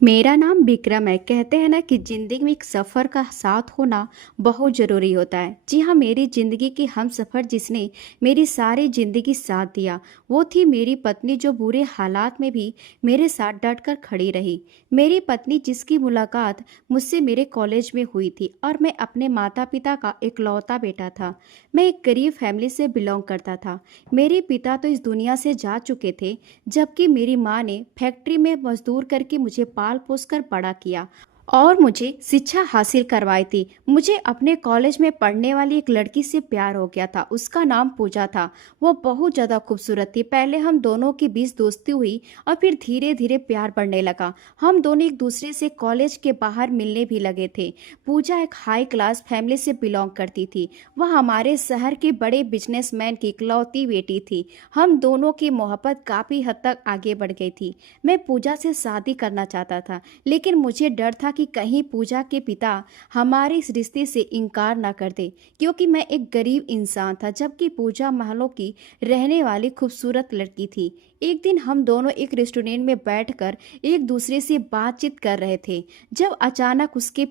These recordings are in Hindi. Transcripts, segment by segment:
मेरा नाम विक्रम है। कहते हैं ना कि जिंदगी में एक सफ़र का साथ होना बहुत ज़रूरी होता है। जी हाँ, मेरी ज़िंदगी की हम सफ़र जिसने मेरी सारी ज़िंदगी साथ दिया वो थी मेरी पत्नी, जो बुरे हालात में भी मेरे साथ डट कर खड़ी रही। मेरी पत्नी जिसकी मुलाकात मुझसे मेरे कॉलेज में हुई थी और मैं अपने माता पिता का इकलौता बेटा था। मैं एक गरीब फैमिली से बिलोंग करता था। मेरे पिता तो इस दुनिया से जा चुके थे, जबकि मेरी माँ ने फैक्ट्री में मजदूर करके मुझे पाल पोस कर बड़ा किया और मुझे शिक्षा हासिल करवाई थी। मुझे अपने कॉलेज में पढ़ने वाली एक लड़की से प्यार हो गया था। उसका नाम पूजा था। वो बहुत ज़्यादा खूबसूरत थी। पहले हम दोनों के बीच दोस्ती हुई और फिर धीरे धीरे प्यार बढ़ने लगा। हम दोनों एक दूसरे से कॉलेज के बाहर मिलने भी लगे थे। पूजा एक हाई क्लास फैमिली से बिलोंग करती थी। वह हमारे शहर के बड़े बिजनेसमैन की इकलौती बेटी थी। हम दोनों की मोहब्बत काफ़ी हद तक आगे बढ़ गई थी। मैं पूजा से शादी करना चाहता था, लेकिन मुझे डर था कि कहीं पूजा के पिता हमारे इस रिश्ते से इनकार ना कर दे, क्योंकि मैं एक गरीब इंसान था, जबकि पूजा महलों की रहने वाली खूबसूरत लड़की थी। एक दिन हम दोनों एक रेस्टोरेंट में बैठकर एक दूसरे से बातचीत कर रहे थे, जब अचानक उसके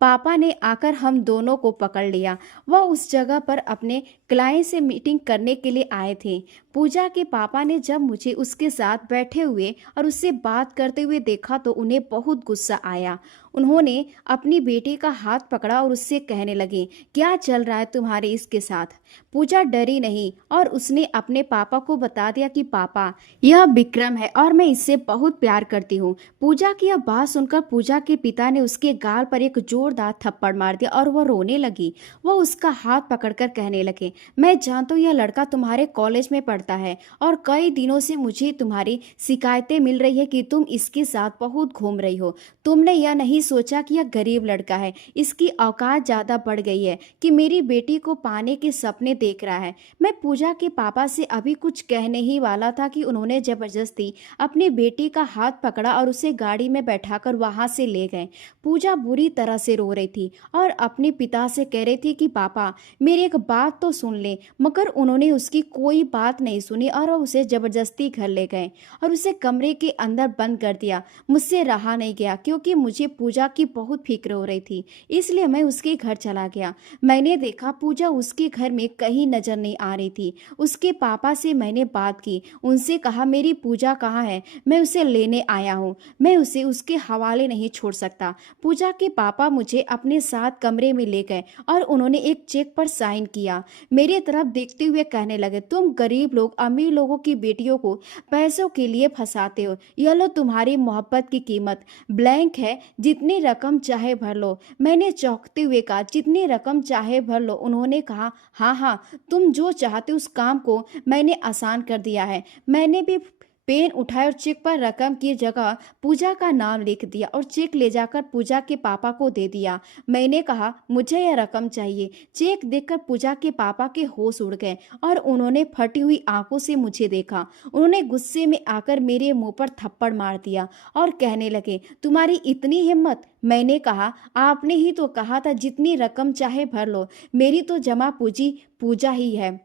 पापा ने आकर हम दोनों को पकड़ लिया। वह उस जगह पर अपने क्लाइंट से मीटिंग करने के लिए आए थे। पूजा के पापा ने जब मुझे उसके साथ बैठे हुए और उससे बात करते हुए देखा तो उन्हें बहुत गुस्सा आया। उन्होंने अपनी बेटी का हाथ पकड़ा और उससे कहने लगे, क्या चल रहा है तुम्हारे इसके साथ? पूजा डरी नहीं और उसने अपने पापा को बता दिया कि पापा, यह विक्रम है और मैं इससे बहुत प्यार करती हूँ। पूजा की यह बात सुनकर पूजा के पिता ने उसके गाल पर एक जोरदार थप्पड़ मार दिया और वह रोने लगी। वह उसका हाथ पकड़कर कहने लगे, मैं जानता हूँ यह लड़का तुम्हारे कॉलेज में पढ़ता है और कई दिनों से मुझे तुम्हारी शिकायतें मिल रही है कि तुम इसके साथ बहुत घूम रही हो। तुमने यह नहीं सोचा कि यह गरीब लड़का है, इसकी औकात ज़्यादा बढ़ गई है कि मेरी बेटी को पाने के सपने देख रहा है। मैं पूजा के पापा से अभी कुछ कहने ही वाला था कि उन्होंने जबरदस्ती अपनी बेटी का हाथ पकड़ा और उसे गाड़ी में बैठाकर वहां से ले गए। पूजा बुरी तरह से रो रही थी और अपने पिता से कह रही थी कि पापा, मेरी एक बात तो सुन ले, मगर उन्होंने उसकी कोई बात नहीं सुनी और उसे जबरदस्ती घर ले गए और उसे कमरे के अंदर बंद कर दिया। मुझसे रहा नहीं गया, क्योंकि मुझे पूजा की बहुत फिक्र हो रही थी, इसलिए मैं उसके घर चला गया। मैंने देखा पूजा उसके घर में कहीं नजर नहीं आ रही थी। उसके पापा से मैंने बात की, उनसे कहा मेरी पूजा कहाँ है, मैं उसे लेने आया हूँ, मैं उसे उसके हवाले नहीं छोड़ सकता। पूजा के पापा मुझे अपने साथ कमरे में ले गए और उन्होंने एक चेक पर साइन किया। मेरी तरफ देखते हुए कहने लगे, तुम गरीब लोग अमीर लोगों की बेटियों को पैसों के लिए फंसाते हो। यह लो तुम्हारी मोहब्बत की कीमत, ब्लैंक है, जितनी रकम चाहे भर लो। मैंने चौंकते हुए कहा, जितनी रकम चाहे भर लो? उन्होंने कहा, हाँ हाँ, तुम जो चाहते उस काम को मैंने आसान कर दिया है। मैंने भी पेन उठाया और चेक पर रकम की जगह पूजा का नाम लिख दिया और चेक ले जाकर पूजा के पापा को दे दिया। मैंने कहा, मुझे यह रकम चाहिए। चेक देखकर पूजा के पापा के होश उड़ गए और उन्होंने फटी हुई आंखों से मुझे देखा। उन्होंने गुस्से में आकर मेरे मुंह पर थप्पड़ मार दिया और कहने लगे, तुम्हारी इतनी हिम्मत? मैंने कहा, आपने ही तो कहा था जितनी रकम चाहे भर लो। मेरी तो जमा पूंजी पूजा ही है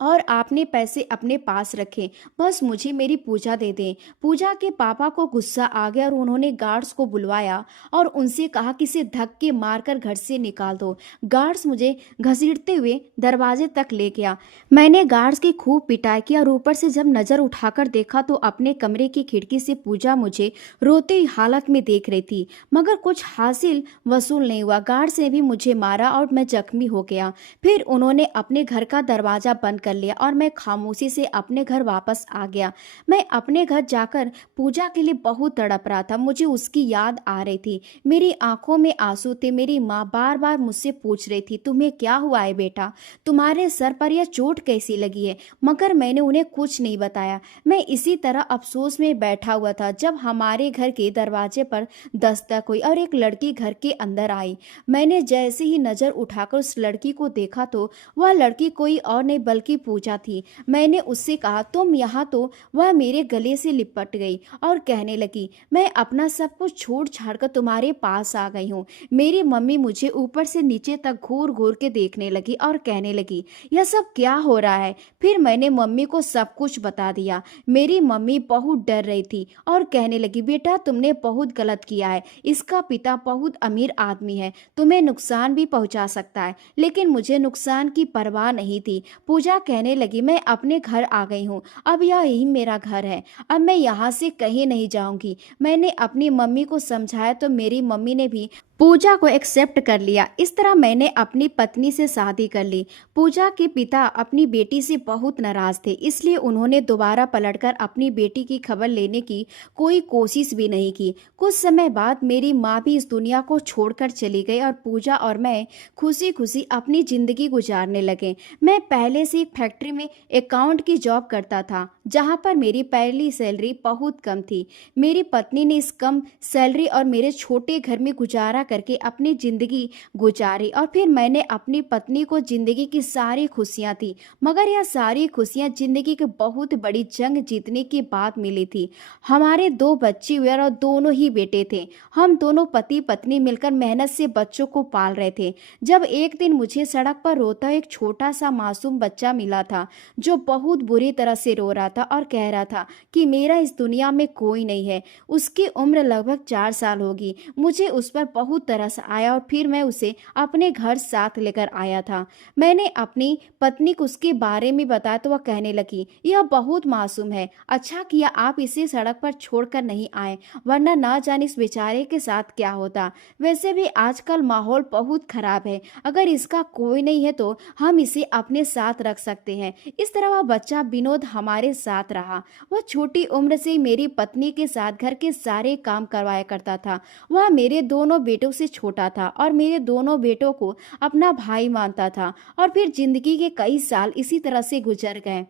और आपने पैसे अपने पास रखे। बस मुझे मेरी पूजा दे दें। पूजा के पापा को गुस्सा आ गया और उन्होंने गार्ड्स को बुलवाया और उनसे कहा कि इसे धक्के मारकर घर से निकाल दो। गार्ड्स मुझे घसीटते हुए दरवाजे तक ले गया। मैंने गार्ड्स की खूब पिटाई की और ऊपर से जब नज़र उठाकर देखा तो अपने कमरे की खिड़की से पूजा मुझे रोती हुई हालत में देख रही थी, मगर कुछ हासिल वसूल नहीं हुआ। गार्ड्स ने भी मुझे मारा और मैं जख्मी हो गया। फिर उन्होंने अपने घर का दरवाज़ा बंद कर लिया और मैं खामोशी से अपने घर वापस आ गया। मैं अपने घर जाकर पूजा के लिए बहुत तड़प रहा था। मुझे उसकी याद आ रही थी। मेरी आंखों में आंसू थे। मेरी माँ बार बार मुझसे पूछ रही थी, तुम्हें क्या हुआ है बेटा? तुम्हारे सर पर यह चोट कैसी लगी है? मगर मैंने उन्हें कुछ नहीं बताया। मैं इसी तरह अफसोस में बैठा हुआ था जब हमारे घर के दरवाजे पर दस्तक हुई और एक लड़की घर के अंदर आई। मैंने जैसे ही नज़र उठाकर उस लड़की को देखा तो वह लड़की कोई और नहीं बल्कि छोटी पूजा थी। मैंने उससे कहा तुम यहाँ, तो वह मेरे गले से लिपट गई और कहने लगी, मैं अपना सब कुछ छोड़ छाड़ कर तुम्हारे पास आ गई हूँ। मेरी मम्मी मुझे ऊपर से नीचे तक घूर घूर के देखने लगी और कहने लगी, यह सब क्या हो रहा है। फिर मैंने मम्मी को सब कुछ बता दिया। मेरी मम्मी बहुत डर रही थी और कहने लगी, बेटा तुमने बहुत गलत किया है, इसका पिता बहुत अमीर आदमी है, तुम्हें नुकसान भी पहुंचा सकता है। लेकिन मुझे नुकसान की परवाह नहीं थी। पूजा कहने लगी, मैं अपने घर आ गई हूँ, अब यही मेरा घर है, अब मैं यहाँ से कहीं नहीं जाऊंगी। मैंने अपनी मम्मी को समझाया तो मेरी मम्मी ने भी पूजा को एक्सेप्ट कर लिया। इस तरह मैंने अपनी पत्नी से शादी कर ली। पूजा के पिता अपनी बेटी से बहुत नाराज थे, इसलिए उन्होंने दोबारा पलटकर अपनी बेटी की खबर लेने की कोई कोशिश भी नहीं की। कुछ समय बाद मेरी माँ भी इस दुनिया को छोड़कर चली गई और पूजा और मैं खुशी खुशी अपनी जिंदगी गुजारने लगे। मैं पहले से एक फैक्ट्री में अकाउंट की जॉब करता था, जहाँ पर मेरी पहली सैलरी बहुत कम थी। मेरी पत्नी ने इस कम सैलरी और मेरे छोटे घर में गुजारा करके अपनी जिंदगी गुजारी और फिर मैंने अपनी पत्नी को जिंदगी की सारी खुशियां दी। मगर यह सारी खुशियां जिंदगी की बहुत बड़ी जंग जीतने के बाद मिली थी। हमारे 2 बच्चे हुए और दोनों ही बेटे थे। हम दोनों पति पत्नी मिलकर मेहनत से बच्चों को पाल रहे थे। जब एक दिन मुझे सड़क पर रोता एक छोटा सा मासूम बच्चा मिला था, जो बहुत बुरी तरह से रो रहा था और कह रहा था कि मेरा इस दुनिया में कोई नहीं है। उसकी उम्र लगभग 4 साल होगी। मुझे उस पर बहुत तरस आया और फिर मैं उसे अपने घर साथ लेकर आया था। मैंने अपनी पत्नी को उसके बारे में बताया तो वह कहने लगी, यह बहुत मासूम है, अच्छा किया आप इसे सड़क पर छोड़कर नहीं आए, वरना ना जाने इस बेचारे के साथ क्या होता। वैसे भी आजकल माहौल बहुत खराब है, अगर इसका कोई नहीं है तो हम इसे अपने साथ रख सकते हैं। इस तरह वह बच्चा विनोद हमारे साथ रहा। वह छोटी उम्र से मेरी पत्नी के साथ घर के सारे काम करवाया करता था। वह मेरे दोनों बेटों से छोटा था और मेरे दोनों बेटों को अपना भाई मानता था। और फिर जिंदगी के कई साल इसी तरह से गुजर गए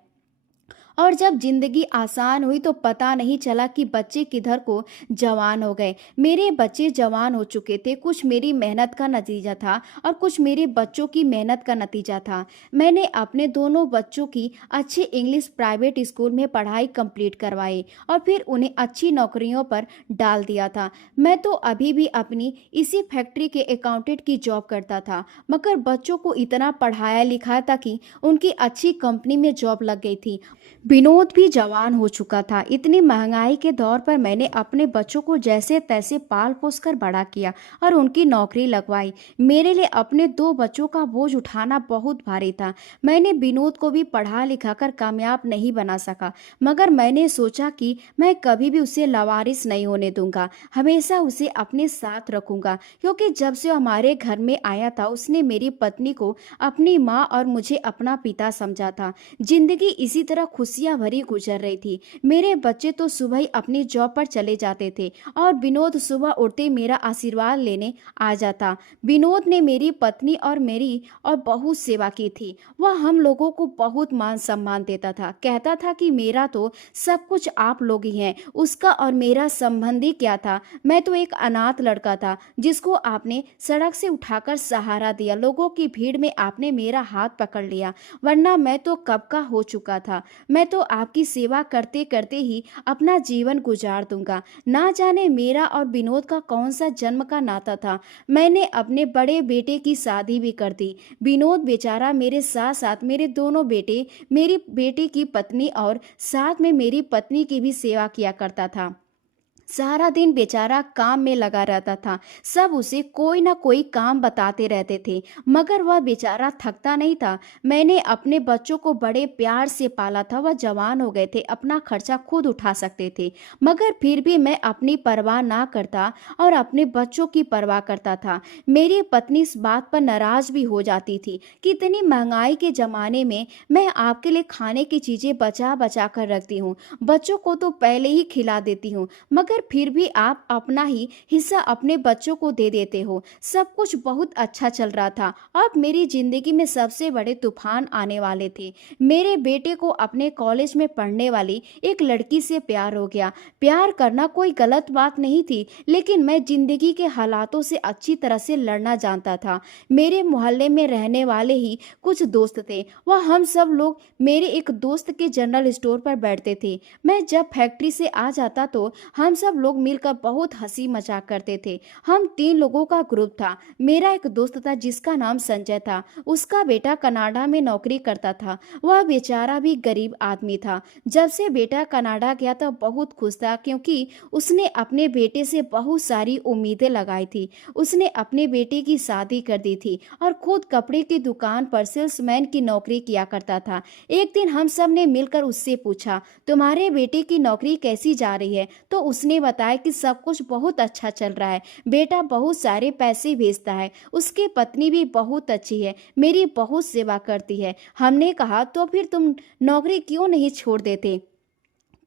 और जब जिंदगी आसान हुई तो पता नहीं चला कि बच्चे किधर को जवान हो गए। मेरे बच्चे जवान हो चुके थे, कुछ मेरी मेहनत का नतीजा था और कुछ मेरे बच्चों की मेहनत का नतीजा था। मैंने अपने दोनों बच्चों की अच्छे इंग्लिश प्राइवेट स्कूल में पढ़ाई कंप्लीट करवाई और फिर उन्हें अच्छी नौकरियों पर डाल दिया था। मैं तो अभी भी अपनी इसी फैक्ट्री के अकाउंटेंट की जॉब करता था, मगर बच्चों को इतना पढ़ाया लिखाया था कि उनकी अच्छी कंपनी में जॉब लग गई थी। विनोद भी जवान हो चुका था। इतनी महंगाई के दौर पर मैंने अपने बच्चों को जैसे तैसे पाल पोस कर बड़ा किया और उनकी नौकरी लगवाई। मेरे लिए अपने 2 बच्चों का बोझ उठाना बहुत भारी था। मैंने विनोद को भी पढ़ा लिखा कर कामयाब नहीं बना सका, मगर मैंने सोचा कि मैं कभी भी उसे लावारिस नहीं होने दूंगा, हमेशा उसे अपने साथ रखूंगा। क्योंकि जब से वो हमारे घर में आया था उसने मेरी पत्नी को अपनी माँ और मुझे अपना पिता समझा था। जिंदगी इसी तरह खुशियां भरी गुजर रही थी। मेरे बच्चे तो सुबह ही अपनी जॉब पर चले जाते थे और विनोद सुबह उठते मेरा आशीर्वाद लेने आ जाता। विनोद ने मेरी पत्नी और मेरी और बहुत सेवा की थी। वह हम लोगों को बहुत मान सम्मान देता था, कहता था कि मेरा तो सब कुछ आप लोग ही हैं, उसका और मेरा संबंध ही क्या था। मैं तो एक अनाथ लड़का था जिसको आपने सड़क से उठाकर सहारा दिया, लोगों की भीड़ में आपने मेरा हाथ पकड़ लिया, वरना मैं तो कब का हो चुका था। मैं तो आपकी सेवा करते करते ही अपना जीवन गुजार दूंगा। ना जाने मेरा और विनोद का कौन सा जन्म का नाता था। मैंने अपने बड़े बेटे की शादी भी कर दी। विनोद बेचारा मेरे साथ साथ मेरे दोनों बेटे, मेरी बेटी की पत्नी और साथ में मेरी पत्नी की भी सेवा किया करता था। सारा दिन बेचारा काम में लगा रहता था। सब उसे कोई ना कोई काम बताते रहते थे, मगर वह बेचारा थकता नहीं था। मैंने अपने बच्चों को बड़े प्यार से पाला था। वह जवान हो गए थे, अपना खर्चा खुद उठा सकते थे, मगर फिर भी मैं अपनी परवाह ना करता और अपने बच्चों की परवाह करता था। मेरी पत्नी इस बात पर नाराज भी हो जाती थी कि इतनी महंगाई के ज़माने में मैं आपके लिए खाने की चीज़ें बचा बचा कर रखती हूँ, बच्चों को तो पहले ही खिला देती हूँ, मगर मगर फिर भी आप अपना ही हिस्सा अपने बच्चों को दे देते हो। सब कुछ बहुत अच्छा चल रहा था। अब मेरी जिंदगी में सबसे बड़े तूफान आने वाले थे। मेरे बेटे को अपने कॉलेज में पढ़ने वाली एक लड़की से प्यार हो गया। प्यार करना कोई गलत बात नहीं थी, लेकिन मैं जिंदगी के हालातों से अच्छी तरह से लड़ना जानता था। मेरे मोहल्ले में रहने वाले ही कुछ दोस्त थे। वह हम सब लोग मेरे एक दोस्त के जनरल स्टोर पर बैठते थे। मैं जब फैक्ट्री से आ जाता तो हम सब लोग मिलकर बहुत हंसी मजाक करते थे। हम 3 लोगों का ग्रुप था। मेरा एक दोस्त था जिसका नाम संजय था। उसका बेटा कनाडा में नौकरी करता था। वह बेचारा भी गरीब आदमी था। जब से बेटा कनाडा गया तो बहुत खुश था, क्योंकि उसने अपने बेटे से बहुत सारी उम्मीदें लगाई थी। उसने अपने बेटे की शादी कर दी थी और खुद कपड़े की दुकान पर सेल्समैन की नौकरी किया करता था। एक दिन हम सब ने मिलकर उससे पूछा, तुम्हारे बेटे की नौकरी कैसी जा रही है? तो उसने बताया कि सब कुछ बहुत अच्छा चल रहा है। बेटा बहुत सारे पैसे भेजता है। उसकी पत्नी भी बहुत अच्छी है, मेरी बहुत सेवा करती है। हमने कहा, तो फिर तुम नौकरी क्यों नहीं छोड़ देते?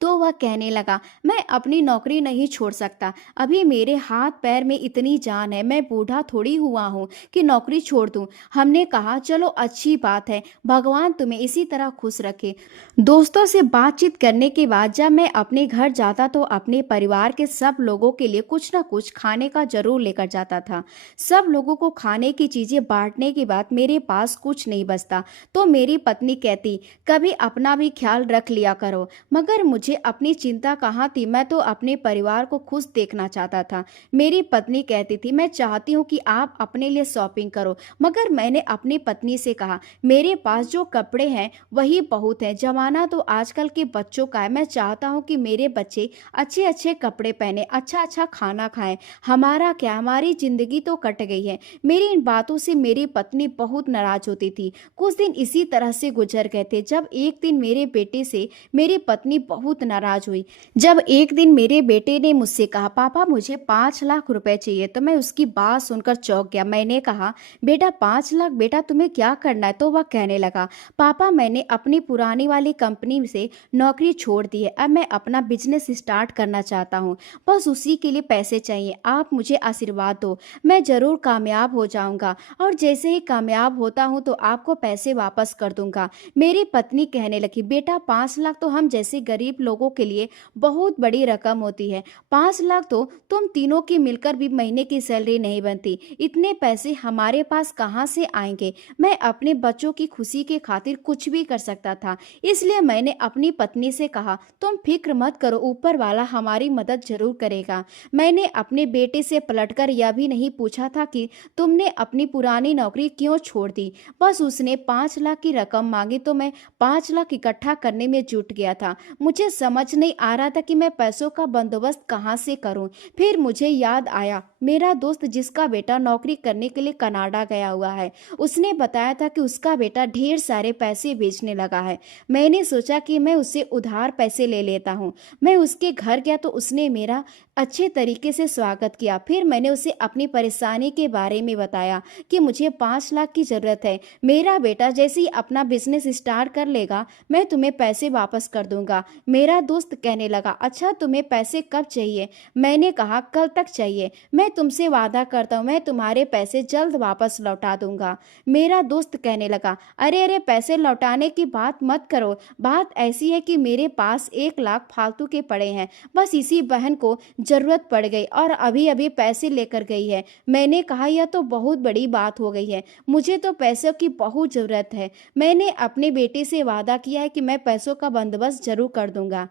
तो वह कहने लगा, मैं अपनी नौकरी नहीं छोड़ सकता। अभी मेरे हाथ पैर में इतनी जान है, मैं बूढ़ा थोड़ी हुआ हूँ कि नौकरी छोड़ दूँ। हमने कहा, चलो अच्छी बात है, भगवान तुम्हें इसी तरह खुश रखे। दोस्तों से बातचीत करने के बाद जब मैं अपने घर जाता तो अपने परिवार के सब लोगों के लिए कुछ ना कुछ खाने का जरूर लेकर जाता था। सब लोगों को खाने की चीजें बांटने के बाद मेरे पास कुछ नहीं बचता तो मेरी पत्नी कहती, कभी अपना भी ख्याल रख लिया करो। मगर मुझे अपनी चिंता कहाँ थी, मैं तो अपने परिवार को खुश देखना चाहता था। मेरी पत्नी कहती थी, मैं चाहती हूँ कि आप अपने लिए शॉपिंग करो। मगर मैंने अपनी पत्नी से कहा, मेरे पास जो कपड़े हैं वही बहुत है। जमाना तो आजकल के बच्चों का है। मैं चाहता हूँ कि मेरे बच्चे अच्छे अच्छे कपड़े पहने, अच्छा अच्छा खाना खाएं। हमारा क्या, हमारी जिंदगी तो कट गई है। मेरी इन बातों से मेरी पत्नी बहुत नाराज होती थी। कुछ दिन इसी तरह से गुजर गए थे। जब एक दिन मेरे बेटे से मेरी पत्नी बहुत नाराज हुई। जब एक दिन मेरे बेटे ने मुझसे कहा, पापा मुझे 5 लाख रुपए चाहिए, तो मैं उसकी बात सुनकर चौंक गया। मैंने कहा, बेटा 5 लाख, बेटा तुम्हें क्या करना है? तो वह कहने लगा, पापा मैंने अपनी पुरानी वाली कंपनी से नौकरी छोड़ दी है। अब मैं अपना बिजनेस स्टार्ट करना चाहता हूँ। बस उसी के लिए पैसे चाहिए। आप मुझे आशीर्वाद दो, मैं जरूर कामयाब हो जाऊंगा और जैसे ही कामयाब होता हूँ तो आपको पैसे वापस कर दूंगा। मेरी पत्नी कहने लगी, बेटा 5 लाख तो हम जैसे गरीब लोगों के लिए बहुत बड़ी रकम होती है। 5 लाख तो तुम तीनों की मिलकर भी महीने की सैलरी नहीं बनती। इतने पैसे हमारे पास कहाँ से आएंगे? मैं अपने बच्चों की खुशी के खातिर कुछ भी कर सकता था। इसलिए मैंने अपनी पत्नी से कहा, तुम फिक्र मत करो, ऊपर वाला हमारी मदद जरूर करेगा। मैंने अपने बेटे से पलटकर यह भी नहीं पूछा था कि तुमने अपनी पुरानी नौकरी क्यों छोड़ दी। बस उसने 5 लाख की रकम मांगी तो मैं 5 लाख इकट्ठा करने में जुट गया था। मुझे समझ नहीं आ रहा था कि मैं पैसों का बंदोबस्त कहाँ से करूं। फिर मुझे याद आया, मेरा दोस्त जिसका बेटा नौकरी करने के लिए कनाडा गया हुआ है, उसने बताया था कि उसका बेटा ढेर सारे पैसे भेजने लगा है। मैंने सोचा कि मैं उससे उधार पैसे ले लेता हूँ। मैं उसके घर गया तो उसने मेरा अच्छे तरीके से स्वागत किया। फिर मैंने उसे अपनी परेशानी के बारे में बताया कि मुझे 5 लाख की ज़रूरत है। मेरा बेटा जैसे ही अपना बिजनेस स्टार्ट कर लेगा मैं तुम्हें पैसे वापस कर दूंगा। मेरा दोस्त कहने लगा, अच्छा तुम्हें पैसे कब चाहिए? मैंने कहा, कल तक चाहिए। मैं तुमसे वादा करता हूँ मैं तुम्हारे पैसे जल्द वापस लौटा दूंगा। मेरा दोस्त कहने लगा, अरे अरे पैसे लौटाने की बात मत करो। बात ऐसी है कि मेरे पास 1 लाख फालतू के पड़े हैं। बस इसी बहन को जरूरत पड़ गई और अभी अभी पैसे लेकर गई है। मैंने कहा, यह तो बहुत बड़ी बात हो गई है, मुझे तो पैसों की बहुत ज़रूरत है। मैंने अपने बेटे से वादा किया है कि मैं पैसों का बंदोबस्त जरूर कर दूंगा।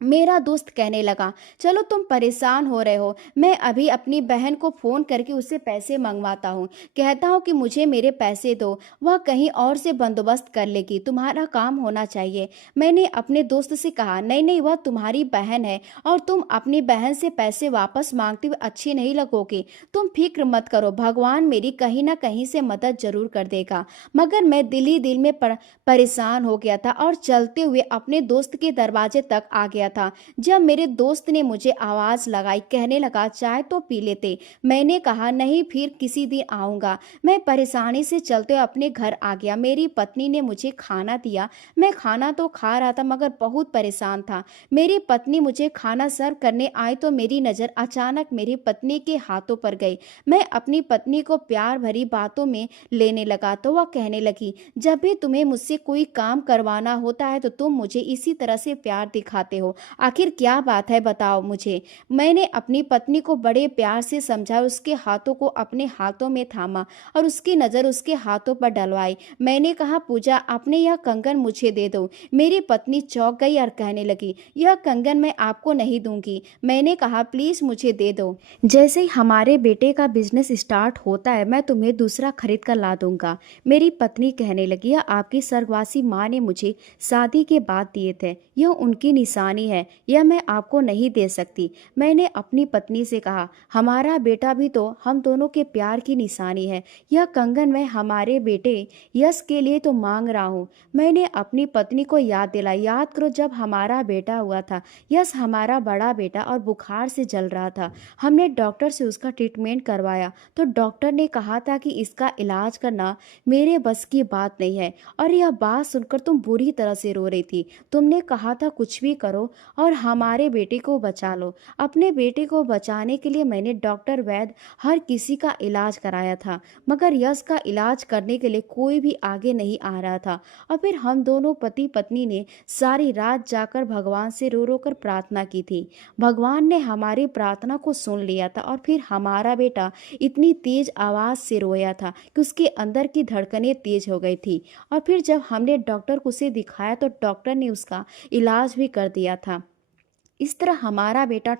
मेरा दोस्त कहने लगा, चलो तुम परेशान हो रहे हो, मैं अभी अपनी बहन को फ़ोन करके उससे पैसे मंगवाता हूँ, कहता हूँ कि मुझे मेरे पैसे दो, वह कहीं और से बंदोबस्त कर लेगी, तुम्हारा काम होना चाहिए। मैंने अपने दोस्त से कहा, नहीं नहीं, वह तुम्हारी बहन है और तुम अपनी बहन से पैसे वापस मांगते हुए अच्छी नहीं लगोगी। तुम फिक्र मत करो, भगवान मेरी कहीं ना कहीं से मदद जरूर कर देगा। मगर मैं दिल ही दिल में परेशान हो गया था और चलते हुए अपने दोस्त के दरवाजे तक आ गया था जब मेरे दोस्त ने मुझे आवाज़ लगाई, कहने लगा चाय तो पी लेते। मैंने कहा नहीं, फिर किसी दिन आऊँगा। मैं परेशानी से चलते हुए अपने घर आ गया। मेरी पत्नी ने मुझे खाना दिया। मैं खाना तो खा रहा था मगर बहुत परेशान था। मेरी पत्नी मुझे खाना सर्व करने आई तो मेरी नज़र अचानक मेरी पत्नी के हाथों पर गई। मैं अपनी पत्नी को प्यार भरी बातों में लेने लगा तो वह कहने लगी, जब भी तुम्हें मुझसे कोई काम करवाना होता है तो तुम मुझे इसी तरह से प्यार दिखाते हो। आखिर क्या बात है, बताओ मुझे। मैंने अपनी पत्नी को बड़े प्यार से समझाया, उसके हाथों को अपने हाथों में थामा और उसकी नज़र उसके हाथों पर डलवाई। मैंने कहा, पूजा अपने यह कंगन मुझे दे दो। मेरी पत्नी चौंक गई और कहने लगी, यह कंगन मैं आपको नहीं दूंगी। मैंने कहा, प्लीज़ मुझे दे दो। जैसे ही हमारे बेटे का बिजनेस स्टार्ट होता है मैं तुम्हें दूसरा खरीद कर ला दूंगा। मेरी पत्नी कहने लगी, यह आपकी स्वर्गवासी माँ ने मुझे शादी के बाद दिए थे, यह उनकी निशानी है, यह मैं आपको नहीं दे सकती। मैंने अपनी पत्नी से कहा, हमारा बेटा भी तो हम दोनों के प्यार की निशानी है। यह कंगन मैं हमारे बेटे यश के लिए तो मांग रहा हूँ। मैंने अपनी पत्नी को याद दिलाई, याद करो जब हमारा बेटा हुआ था, यश हमारा बड़ा बेटा और बुखार से जल रहा था। हमने डॉक्टर से उसका ट्रीटमेंट करवाया तो डॉक्टर ने कहा था कि इसका इलाज करना मेरे बस की बात नहीं है। और यह बात सुनकर तुम बुरी तरह से रो रही थी। तुमने कहा था कुछ भी करो और हमारे बेटे को बचा लो। अपने बेटे को बचाने के लिए मैंने डॉक्टर वैद्य हर किसी का इलाज कराया था मगर यश का इलाज करने के लिए कोई भी आगे नहीं आ रहा था। और फिर हम दोनों पति पत्नी ने सारी रात जाकर भगवान से रो रो कर प्रार्थना की थी। भगवान ने हमारी प्रार्थना को सुन लिया था और फिर हमारा बेटा इतनी तेज आवाज़ से रोया था कि उसके अंदर की धड़कनें तेज हो गई थी। और फिर जब हमने डॉक्टर को उसे दिखाया तो डॉक्टर ने उसका इलाज भी कर दिया था। इस तरह हमारा बेटा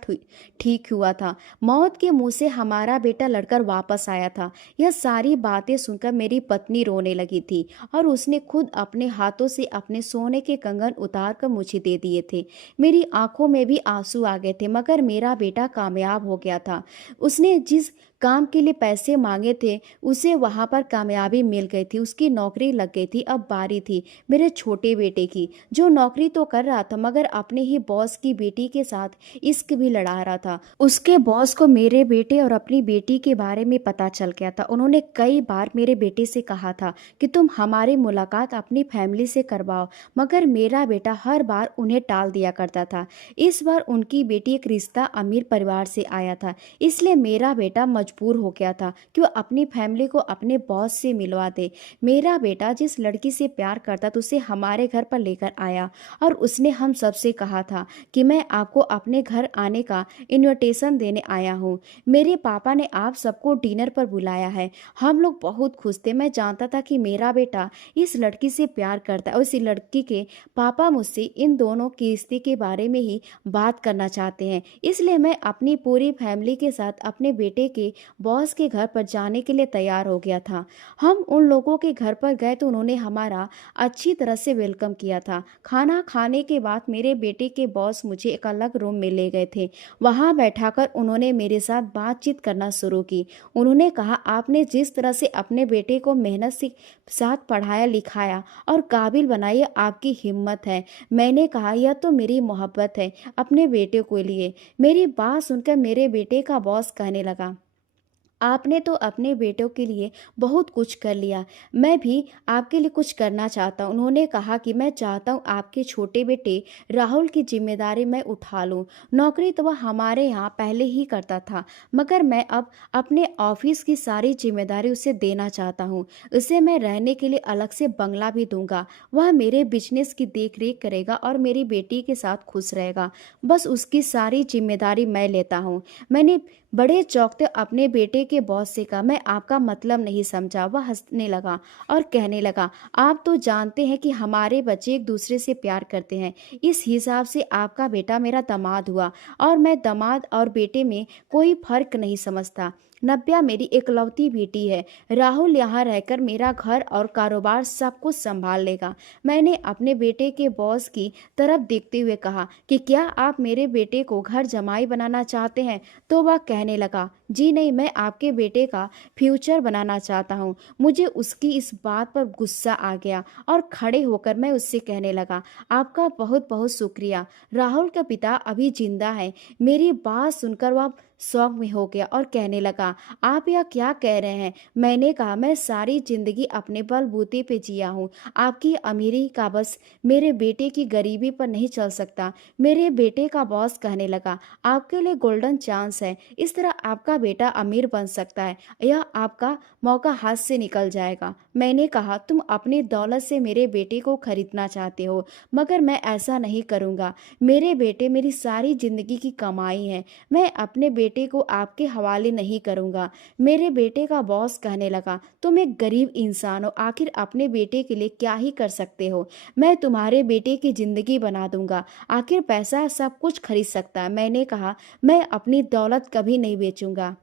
ठीक हुआ था। मौत के मुंह से हमारा बेटा लड़कर वापस आया था। यह सारी बातें सुनकर मेरी पत्नी रोने लगी थी और उसने खुद अपने हाथों से अपने सोने के कंगन उतार कर मुझे दे दिए थे। मेरी आंखों में भी आंसू आ गए थे मगर मेरा बेटा कामयाब हो गया था। उसने जिस काम के लिए पैसे मांगे थे उसे वहां पर कामयाबी मिल गई थी। उसकी नौकरी लग गई थी। अब बारी थी मेरे छोटे बेटे की, जो नौकरी तो कर रहा था मगर अपने ही बॉस की बेटी के साथ इश्क भी लड़ा रहा था। उसके बॉस को मेरे बेटे और अपनी बेटी के बारे में पता चल गया था। उन्होंने कई बार मेरे बेटे से कहा था कि तुम हमारी मुलाकात अपनी फैमिली से करवाओ मगर मेरा बेटा हर बार उन्हें टाल दिया करता था। इस बार उनकी बेटी एक रिश्ता अमीर परिवार से आया था, इसलिए मेरा बेटा मजबूर हो गया था कि वो अपनी फैमिली को अपने बॉस से मिलवा दे। मेरा बेटा जिस लड़की से प्यार करता था उसे हमारे घर पर लेकर आया और उसने हम सबसे कहा था कि मैं आपको अपने घर आने का इनविटेशन देने आया हूँ। मेरे पापा ने आप सबको डिनर पर बुलाया है। हम लोग बहुत खुश थे। मैं जानता था कि मेरा बेटा इस लड़की से प्यार करता है और इस लड़की के पापा मुझसे इन दोनों के रिश्ते के बारे में ही बात करना चाहते हैं। इसलिए मैं अपनी पूरी फैमिली के साथ अपने बेटे के बॉस के घर पर जाने के लिए तैयार हो गया था। हम उन लोगों के घर पर गए तो उन्होंने हमारा अच्छी तरह से वेलकम किया था। खाना खाने के बाद मेरे बेटे के बॉस मुझे एक अलग रूम में ले गए थे। वहां बैठाकर उन्होंने मेरे साथ बातचीत करना शुरू की। उन्होंने कहा, आपने जिस तरह से अपने बेटे को मेहनत से साथ पढ़ाया लिखाया और काबिल बनाया, आपकी हिम्मत है। मैंने कहा, यह तो मेरी मोहब्बत है अपने बेटे के लिए। मेरी बात सुनकर मेरे बेटे का बॉस कहने लगा, आपने तो अपने बेटों के लिए बहुत कुछ कर लिया, मैं भी आपके लिए कुछ करना चाहता हूँ। उन्होंने कहा कि मैं चाहता हूँ आपके छोटे बेटे राहुल की जिम्मेदारी मैं उठा लूँ। नौकरी तो वह हमारे यहाँ पहले ही करता था मगर मैं अब अपने ऑफिस की सारी जिम्मेदारी उसे देना चाहता हूँ। उसे मैं रहने के लिए अलग से बंगला भी दूंगा। वह मेरे बिजनेस की देख रेख करेगा और मेरी बेटी के साथ खुश रहेगा। बस उसकी सारी जिम्मेदारी मैं लेता हूँ। मैंने बड़े चौंकते अपने बेटे के बॉस से कहा, मैं आपका मतलब नहीं समझा। वह हंसने लगा और कहने लगा, आप तो जानते हैं कि हमारे बच्चे एक दूसरे से प्यार करते हैं, इस हिसाब से आपका बेटा मेरा दामाद हुआ और मैं दामाद और बेटे में कोई फर्क नहीं समझता। नव्या मेरी इकलौती बेटी है। राहुल यहाँ रहकर मेरा घर और कारोबार सब कुछ संभाल लेगा। मैंने अपने बेटे के बॉस की तरफ देखते हुए कहा कि क्या आप मेरे बेटे को घर जमाई बनाना चाहते हैं? तो वह कहने लगा, जी नहीं, मैं आपके आपके बेटे का फ्यूचर बनाना चाहता हूँ। मुझे उसकी इस बात पर गुस्सा आ गया और खड़े होकर मैं उससे कहने लगा, आपका बहुत बहुत शुक्रिया। राहुल का पिता अभी जिंदा है। मेरी बात सुनकर वह शौक में हो गया और कहने लगा, आप यह क्या कह रहे हैं? मैंने कहा, मैं सारी जिंदगी अपने बलबूते पे जिया हूँ। आपकी अमीरी का बस मेरे बेटे की गरीबी पर नहीं चल सकता। मेरे बेटे का बॉस कहने लगा, आपके लिए गोल्डन चांस है। इस तरह आपका बेटा अमीर बन सकता है। यह आपका मौका हाथ से निकल जाएगा। मैंने कहा, तुम अपनी दौलत से मेरे बेटे को खरीदना चाहते हो, मगर मैं ऐसा नहीं करूँगा। मेरे बेटे मेरी सारी जिंदगी की कमाई है। मैं अपने बेटे को आपके हवाले नहीं करूँगा। मेरे बेटे का बॉस कहने लगा, तुम एक गरीब इंसान हो, आखिर अपने बेटे के लिए क्या ही कर सकते हो? मैं तुम्हारे बेटे की जिंदगी बना दूंगा। आखिर पैसा सब कुछ खरीद सकता है। मैंने कहा, मैं अपनी दौलत कभी नहीं बेचूंगा।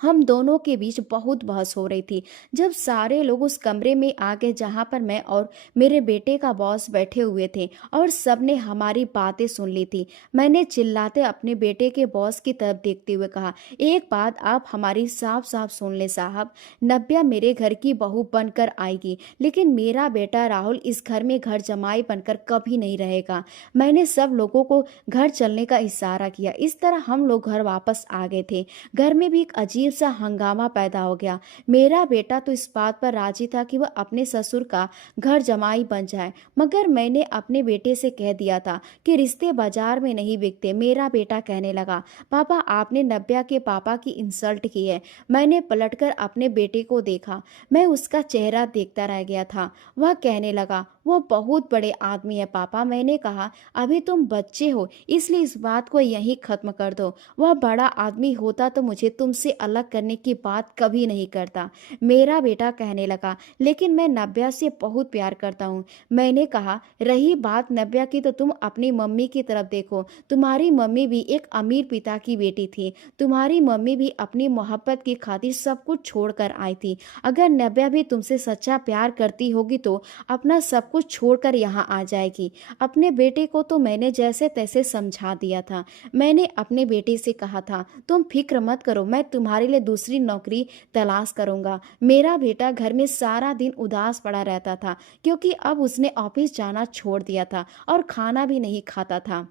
हम दोनों के बीच बहुत बहस हो रही थी जब सारे लोग उस कमरे में आ गए जहां पर मैं और मेरे बेटे का बॉस बैठे हुए थे और सबने हमारी बातें सुन ली थी। मैंने चिल्लाते अपने बेटे के बॉस की तरफ देखते हुए कहा, एक बात आप हमारी साफ साफ सुन ले साहब, नव्या मेरे घर की बहू बनकर आएगी, लेकिन मेरा बेटा राहुल इस घर में घर जमाई बनकर कभी नहीं रहेगा। मैंने सब लोगों को घर चलने का इशारा किया। इस तरह हम लोग घर वापस आ गए थे। घर में भी एक अजीब सा हंगामा पैदा हो गया। मेरा बेटा तो इस बात पर राजी था कि वह अपने ससुर का घर जमाई बन जाए, मगर मैंने अपने बेटे से कह दिया था कि रिश्ते बाजार में नहीं बिकते। मेरा बेटा कहने लगा, पापा आपने नव्या के पापा की इंसल्ट की है। मैंने पलटकर अपने बेटे को देखा। मैं उसका चेहरा देखता रह गया था। वह कहने लगा, वो बहुत बड़े आदमी है पापा। मैंने कहा, अभी तुम बच्चे हो, इसलिए इस बात को यहीं खत्म कर दो। वह बड़ा आदमी होता तो मुझे तुमसे अलग करने की बात कभी नहीं करता। मेरा बेटा कहने लगा, लेकिन मैं नव्या से बहुत प्यार करता हूँ। मैंने कहा, रही बात नव्या की तो तुम अपनी मम्मी की तरफ देखो। तुम्हारी मम्मी भी एक अमीर पिता की बेटी थी। तुम्हारी मम्मी भी अपनी मोहब्बत की खातिर सब कुछ छोड़कर आई थी। अगर नव्या भी तुमसे सच्चा प्यार करती होगी तो अपना सब कुछ छोड़कर यहाँ आ जाएगी। अपने बेटे को तो मैंने जैसे तैसे समझा दिया था। मैंने अपने बेटे से कहा था, तुम फिक्र मत करो, मैं तुम्हारे लिए दूसरी नौकरी तलाश करूंगा। मेरा बेटा घर में सारा दिन उदास पड़ा रहता था क्योंकि अब उसने ऑफिस जाना छोड़ दिया था और खाना भी नहीं खाता था।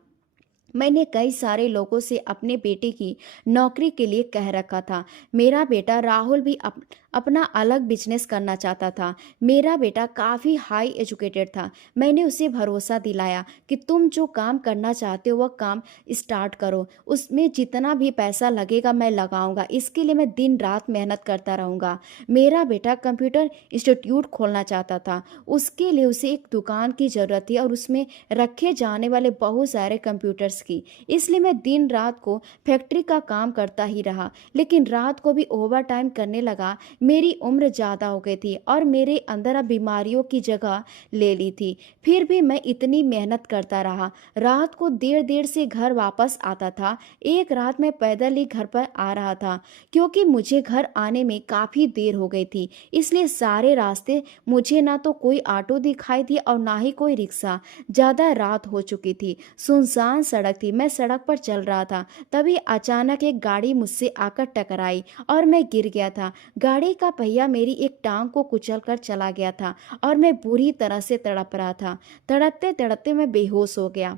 मैंने कई सारे लोगों से अपने बेटे की नौकरी के लिए कह रखा था। मेरा बेटा राहुल भी अपना अलग बिजनेस करना चाहता था। मेरा बेटा काफ़ी हाई एजुकेटेड था। मैंने उसे भरोसा दिलाया कि तुम जो काम करना चाहते हो वह काम स्टार्ट करो, उसमें जितना भी पैसा लगेगा मैं लगाऊंगा। इसके लिए मैं दिन रात मेहनत करता रहूँगा। मेरा बेटा कंप्यूटर इंस्टीट्यूट खोलना चाहता था। उसके लिए उसे एक दुकान की ज़रूरत थी और उसमें रखे जाने वाले बहुत सारे कंप्यूटर्स की। इसलिए मैं दिन रात को फैक्ट्री का काम करता ही रहा, लेकिन रात को भी ओवर टाइम करने लगा। मेरी उम्र ज़्यादा हो गई थी और मेरे अंदर अब बीमारियों की जगह ले ली थी। फिर भी मैं इतनी मेहनत करता रहा। रात को देर देर से घर वापस आता था। एक रात मैं पैदल ही घर पर आ रहा था क्योंकि मुझे घर आने में काफ़ी देर हो गई थी। इसलिए सारे रास्ते मुझे ना तो कोई ऑटो दिखाई दिया और ना ही कोई रिक्शा। ज़्यादा रात हो चुकी थी, सुनसान सड़क थी। मैं सड़क पर चल रहा था, तभी अचानक एक गाड़ी मुझसे आकर टकराई और मैं गिर गया था। गाड़ी का पहिया मेरी एक टांग को कुचल कर चला गया था और मैं बुरी तरह से तड़प रहा था। तड़पते तड़पते मैं बेहोश हो गया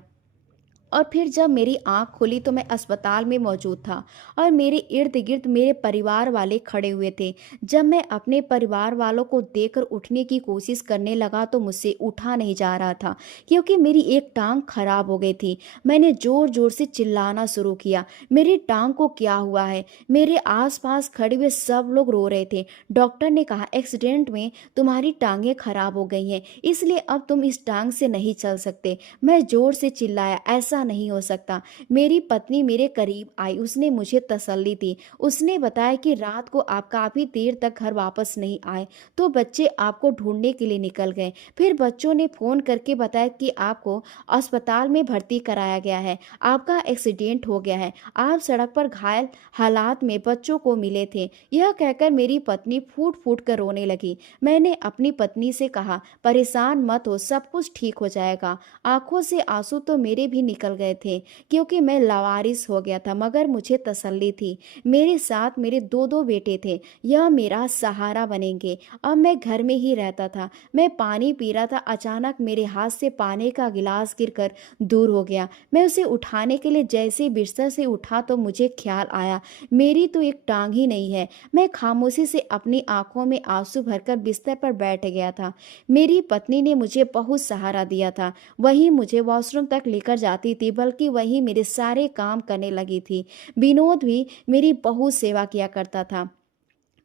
और फिर जब मेरी आंख खुली तो मैं अस्पताल में मौजूद था और मेरे इर्द गिर्द मेरे परिवार वाले खड़े हुए थे। जब मैं अपने परिवार वालों को देखकर उठने की कोशिश करने लगा तो मुझसे उठा नहीं जा रहा था क्योंकि मेरी एक टांग खराब हो गई थी। मैंने जोर जोर से चिल्लाना शुरू किया, मेरी टांग को क्या हुआ है? मेरे आसपास खड़े हुए सब लोग रो रहे थे। डॉक्टर ने कहा, एक्सीडेंट में तुम्हारी टांगें खराब हो गई हैं, इसलिए अब तुम इस टांग से नहीं चल सकते। मैं जोर से चिल्लाया, ऐसा नहीं हो सकता। मेरी पत्नी मेरे करीब आई, उसने मुझे तसल्ली दी। उसने बताया कि रात को आप काफी देर तक घर वापस नहीं आए तो बच्चे आपको ढूंढने के लिए निकल गए। फिर बच्चों ने फोन करके बताया कि आपको अस्पताल में भर्ती कराया गया है, आपका एक्सीडेंट हो गया है। आप सड़क पर घायल हालात में बच्चों को मिले थे। यह कहकर मेरी पत्नी फूट फूट कर रोने लगी। मैंने अपनी पत्नी से कहा, परेशान मत हो, सब कुछ ठीक हो जाएगा। आंखों से आंसू तो मेरे भी निकल निकल गए थे क्योंकि मैं लावारिस हो गया था, मगर मुझे तसल्ली थी। मेरे साथ मेरे दो दो बेटे थे, यह मेरा सहारा बनेंगे। अब मैं घर में ही रहता था। मैं पानी पी रहा था, अचानक मेरे हाथ से पानी का गिलास गिरकर दूर हो गया। मैं उसे उठाने के लिए जैसे बिस्तर से उठा तो मुझे ख्याल आया, मेरी तो एक टांग ही नहीं है। मैं खामोशी से अपनी आंखों में आंसू भरकर बिस्तर पर बैठ गया था। मेरी पत्नी ने मुझे बहुत सहारा दिया था। वही मुझे वॉशरूम तक लेकर जाती थी, बल्कि वही मेरे सारे काम करने लगी थी। विनोद भी मेरी बहुत सेवा किया करता था।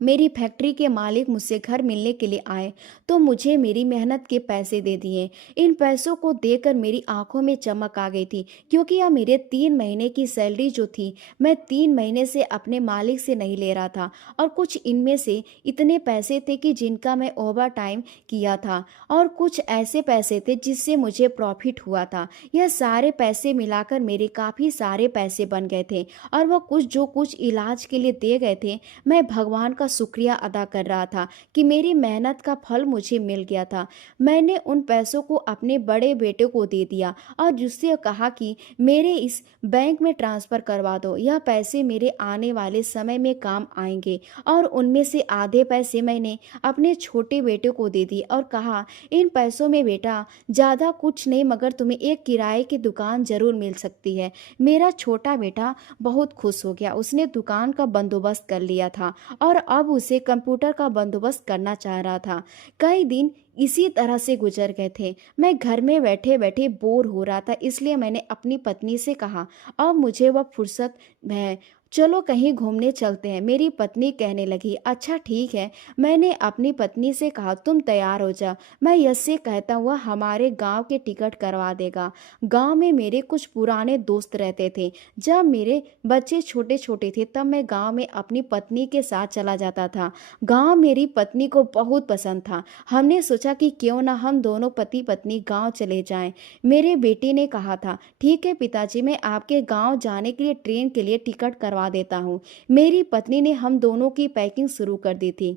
मेरी फैक्ट्री के मालिक मुझसे घर मिलने के लिए आए तो मुझे मेरी मेहनत के पैसे दे दिए। इन पैसों को देकर मेरी आंखों में चमक आ गई थी, क्योंकि यह मेरे 3 महीने की सैलरी जो थी, मैं 3 महीने से अपने मालिक से नहीं ले रहा था। और कुछ इनमें से इतने पैसे थे कि जिनका मैं ओवर टाइम किया था, और कुछ ऐसे पैसे थे जिससे मुझे प्रॉफिट हुआ था। यह सारे पैसे मिलाकर मेरे काफ़ी सारे पैसे बन गए थे, और वह कुछ जो कुछ इलाज के लिए दे गए थे, मैं भगवान का शुक्रिया अदा कर रहा था कि मेरी मेहनत का फल मुझे मिल गया था। मैंने उन पैसों को अपने बड़े बेटे को दे दिया और उससे कहा कि मेरे इस बैंक में ट्रांसफ़र करवा दो, यह पैसे मेरे आने वाले समय में काम आएंगे। और उनमें से आधे पैसे मैंने अपने छोटे बेटे को दे दिए और कहा, इन पैसों में बेटा ज़्यादा कुछ नहीं, मगर तुम्हें एक किराए की दुकान ज़रूर मिल सकती है। मेरा छोटा बेटा बहुत खुश हो गया। उसने दुकान का बंदोबस्त कर लिया था और अब उसे कंप्यूटर का बंदोबस्त करना चाह रहा था। कई दिन इसी तरह से गुजर गए थे। मैं घर में बैठे बैठे बोर हो रहा था, इसलिए मैंने अपनी पत्नी से कहा, अब मुझे वह फुर्सत है, चलो कहीं घूमने चलते हैं। मेरी पत्नी कहने लगी, अच्छा ठीक है। मैंने अपनी पत्नी से कहा, तुम तैयार हो जा, मैं यश से कहता हूँ, वह हमारे गांव के टिकट करवा देगा। गांव में मेरे कुछ पुराने दोस्त रहते थे। जब मेरे बच्चे छोटे छोटे थे तब मैं गांव में अपनी पत्नी के साथ चला जाता था। गांव मेरी पत्नी को बहुत पसंद था। हमने सोचा कि क्यों ना हम दोनों पति पत्नी गांव चले जाएं। मेरे बेटे ने कहा था, ठीक है पिताजी, मैं आपके गांव जाने के लिए ट्रेन के लिए टिकट करवा देता हूँ। मेरी पत्नी ने हम दोनों की पैकिंग शुरू कर दी थी।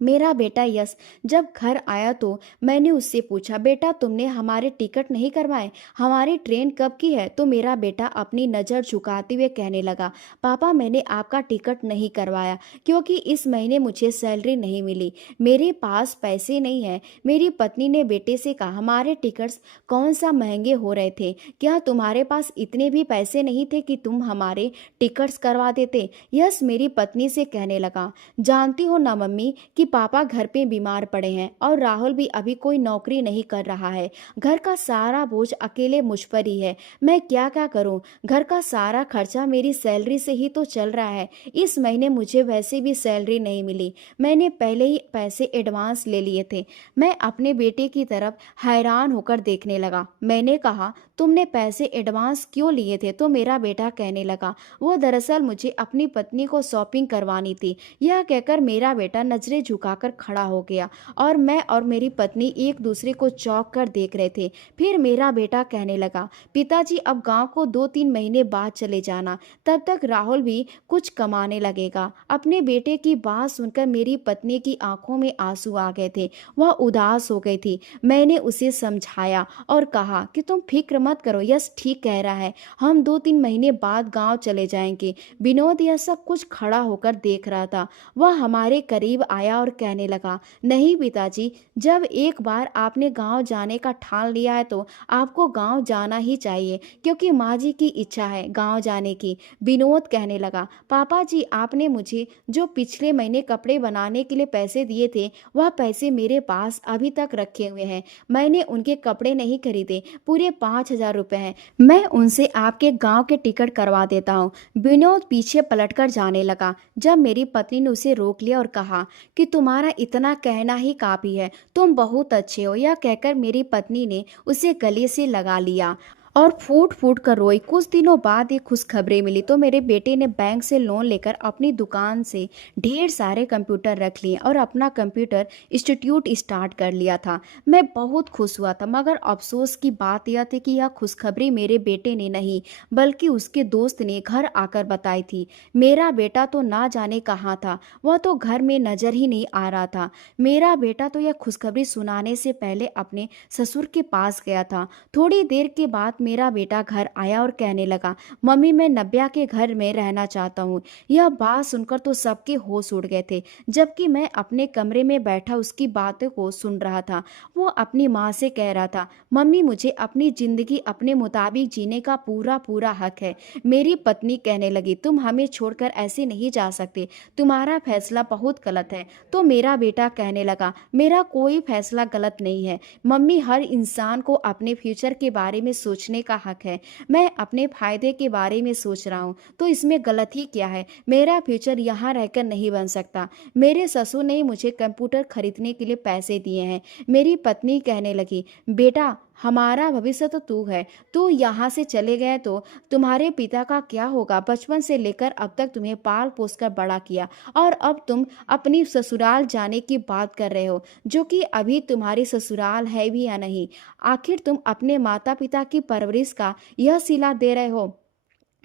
मेरा बेटा यश जब घर आया तो मैंने उससे पूछा, बेटा तुमने हमारे टिकट नहीं करवाए, हमारी ट्रेन कब की है? तो मेरा बेटा अपनी नज़र झुकाते हुए कहने लगा, पापा मैंने आपका टिकट नहीं करवाया क्योंकि इस महीने मुझे सैलरी नहीं मिली, मेरे पास पैसे नहीं हैं। मेरी पत्नी ने बेटे से कहा, हमारे टिकट्स कौन सा महंगे हो रहे थे, क्या तुम्हारे पास इतने भी पैसे नहीं थे कि तुम हमारे टिकट्स करवा देते? यश मेरी पत्नी से कहने लगा, जानती हो ना मम्मी कि पापा घर पे बीमार पड़े हैं और राहुल भी अभी कोई नौकरी नहीं कर रहा है। घर का सारा बोझ अकेले मुझ पर ही है। मैं क्या क्या करूं? घर का सारा खर्चा मेरी सैलरी से ही तो चल रहा है। इस महीने मुझे वैसे भी सैलरी नहीं मिली, मैंने पहले ही पैसे एडवांस ले लिए थे। मैं अपने बेटे की तरफ हैरान होकर देखने लगा। मैंने कहा, तुमने पैसे एडवांस क्यों लिए थे? तो मेरा बेटा कहने लगा, वो दरअसल मुझे अपनी पत्नी को शॉपिंग करवानी थी। यह कहकर मेरा बेटा नजरें झुकाकर खड़ा हो गया और मैं और मेरी पत्नी एक दूसरे को चौंक कर देख रहे थे। फिर मेरा बेटा कहने लगा, पिताजी अब गांव को 2-3 महीने बाद चले जाना, तब तक राहुल भी कुछ कमाने लगेगा। अपने बेटे की बात सुनकर मेरी पत्नी की आंखों में आंसू आ गए थे, वह उदास हो गई थी। मैंने उसे समझाया और कहा कि तुम फिक्र मत करो, यश ठीक कह रहा है, हम 2-3 महीने बाद गांव चले जाएंगे। विनोद यह सब कुछ खड़ा होकर देख रहा था। वह हमारे करीब आया और कहने लगा, नहीं पिताजी, जब एक बार आपने गांव जाने का ठान लिया है तो आपको गांव जाना ही चाहिए, क्योंकि माँ जी की इच्छा है गांव जाने की। विनोद कहने लगा, पापा जी आपने मुझे जो पिछले महीने कपड़े बनाने के लिए पैसे दिए थे, वह पैसे मेरे पास अभी तक रखे हुए हैं। मैंने उनके कपड़े नहीं खरीदे, पूरे 5,000 रुपये हैं। मैं उनसे आपके गांव के टिकट करवा देता हूँ। विनोद पीछे पलटकर जाने लगा, जब मेरी पत्नी ने उसे रोक लिया और कहा कि तुम्हारा इतना कहना ही काफ़ी है, तुम बहुत अच्छे हो। यह कहकर मेरी पत्नी ने उसे गले से लगा लिया और फूट फूट कर रोई। कुछ दिनों बाद एक खुशखबरी मिली तो मेरे बेटे ने बैंक से लोन लेकर अपनी दुकान से ढेर सारे कंप्यूटर रख लिए और अपना कंप्यूटर इंस्टीट्यूट स्टार्ट कर लिया था। मैं बहुत खुश हुआ था, मगर अफसोस की बात यह थी कि यह खुशखबरी मेरे बेटे ने नहीं बल्कि उसके दोस्त ने घर आकर बताई थी। मेरा बेटा तो ना जाने कहाँ था, वह तो घर में नजर ही नहीं आ रहा था। मेरा बेटा तो यह खुशखबरी सुनाने से पहले अपने ससुर के पास गया था। थोड़ी देर के बाद मेरा बेटा घर आया और कहने लगा, मम्मी मैं नब्या के घर में रहना चाहता हूँ। यह बात सुनकर तो सबके होश उड़ गए थे, जबकि मैं अपने कमरे में बैठा उसकी बातों को सुन रहा था। वो अपनी माँ से कह रहा था, मम्मी मुझे अपनी जिंदगी अपने मुताबिक जीने का पूरा पूरा हक है। मेरी पत्नी कहने लगी, तुम हमें छोड़कर ऐसे नहीं जा सकते, तुम्हारा फैसला बहुत गलत है। तो मेरा बेटा कहने लगा, मेरा कोई फैसला गलत नहीं है मम्मी, हर इंसान को अपने फ्यूचर के बारे में सोचने का हक है। मैं अपने फायदे के बारे में सोच रहा हूँ, तो इसमें गलत ही क्या है। मेरा फ्यूचर यहाँ रहकर नहीं बन सकता। मेरे ससुर ने मुझे कंप्यूटर खरीदने के लिए पैसे दिए हैं। मेरी पत्नी कहने लगी, बेटा हमारा भविष्य तो तू है, तू यहाँ से चले गए तो तुम्हारे पिता का क्या होगा। बचपन से लेकर अब तक तुम्हें पाल पोस कर बड़ा किया और अब तुम अपनी ससुराल जाने की बात कर रहे हो, जो कि अभी तुम्हारी ससुराल है भी या नहीं। आखिर तुम अपने माता पिता की परवरिश का यह सिला दे रहे हो।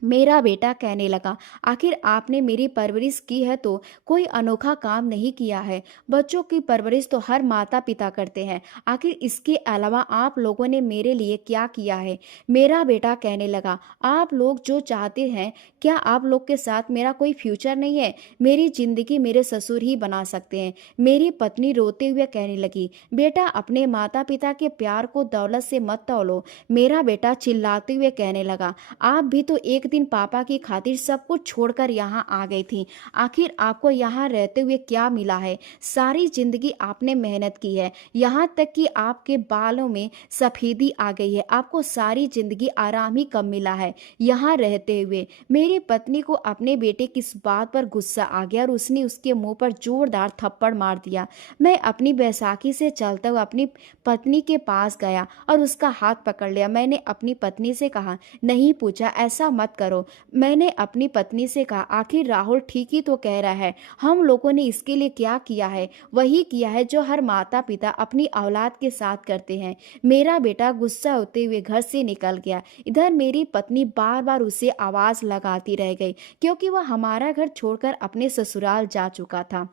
मेरा बेटा कहने लगा, आखिर आपने मेरी परवरिश की है तो कोई अनोखा काम नहीं किया है। बच्चों की परवरिश तो हर माता पिता करते हैं, आखिर इसके अलावा आप लोगों ने मेरे लिए क्या किया है। मेरा बेटा कहने लगा, आप लोग जो चाहते हैं, क्या आप लोग के साथ मेरा कोई फ्यूचर नहीं है। मेरी जिंदगी मेरे ससुर ही बना सकते हैं। मेरी पत्नी रोते हुए कहने लगी, बेटा अपने माता पिता के प्यार को दौलत से मत तौलो। मेरा बेटा चिल्लाते हुए कहने लगा, आप भी तो एक दिन पापा की खातिर सब कुछ छोड़कर यहाँ आ गई थी। आखिर आपको यहाँ रहते हुए क्या मिला है। सारी जिंदगी आपने मेहनत की है, यहाँ तक कि आपके बालों में सफेदी आ गई है। आपको सारी जिंदगी आराम ही कम मिला है यहाँ रहते हुए। मेरी पत्नी को अपने बेटे की इस बात पर गुस्सा आ गया और उसने उसके मुंह पर जोरदार थप्पड़ मार दिया। मैं अपनी बैसाखी से चलता हुआ अपनी पत्नी के पास गया और उसका हाथ पकड़ लिया। मैंने अपनी पत्नी से कहा, नहीं पूछा, ऐसा मत करो। मैंने अपनी पत्नी से कहा, आखिर राहुल ठीक ही तो कह रहा है। हम लोगों ने इसके लिए क्या किया है, वही किया है जो हर माता पिता अपनी औलाद के साथ करते हैं। मेरा बेटा गुस्सा होते हुए घर से निकल गया। इधर मेरी पत्नी बार बार उसे आवाज लगाती रह गई, क्योंकि वह हमारा घर छोड़कर अपने ससुराल जा चुका था।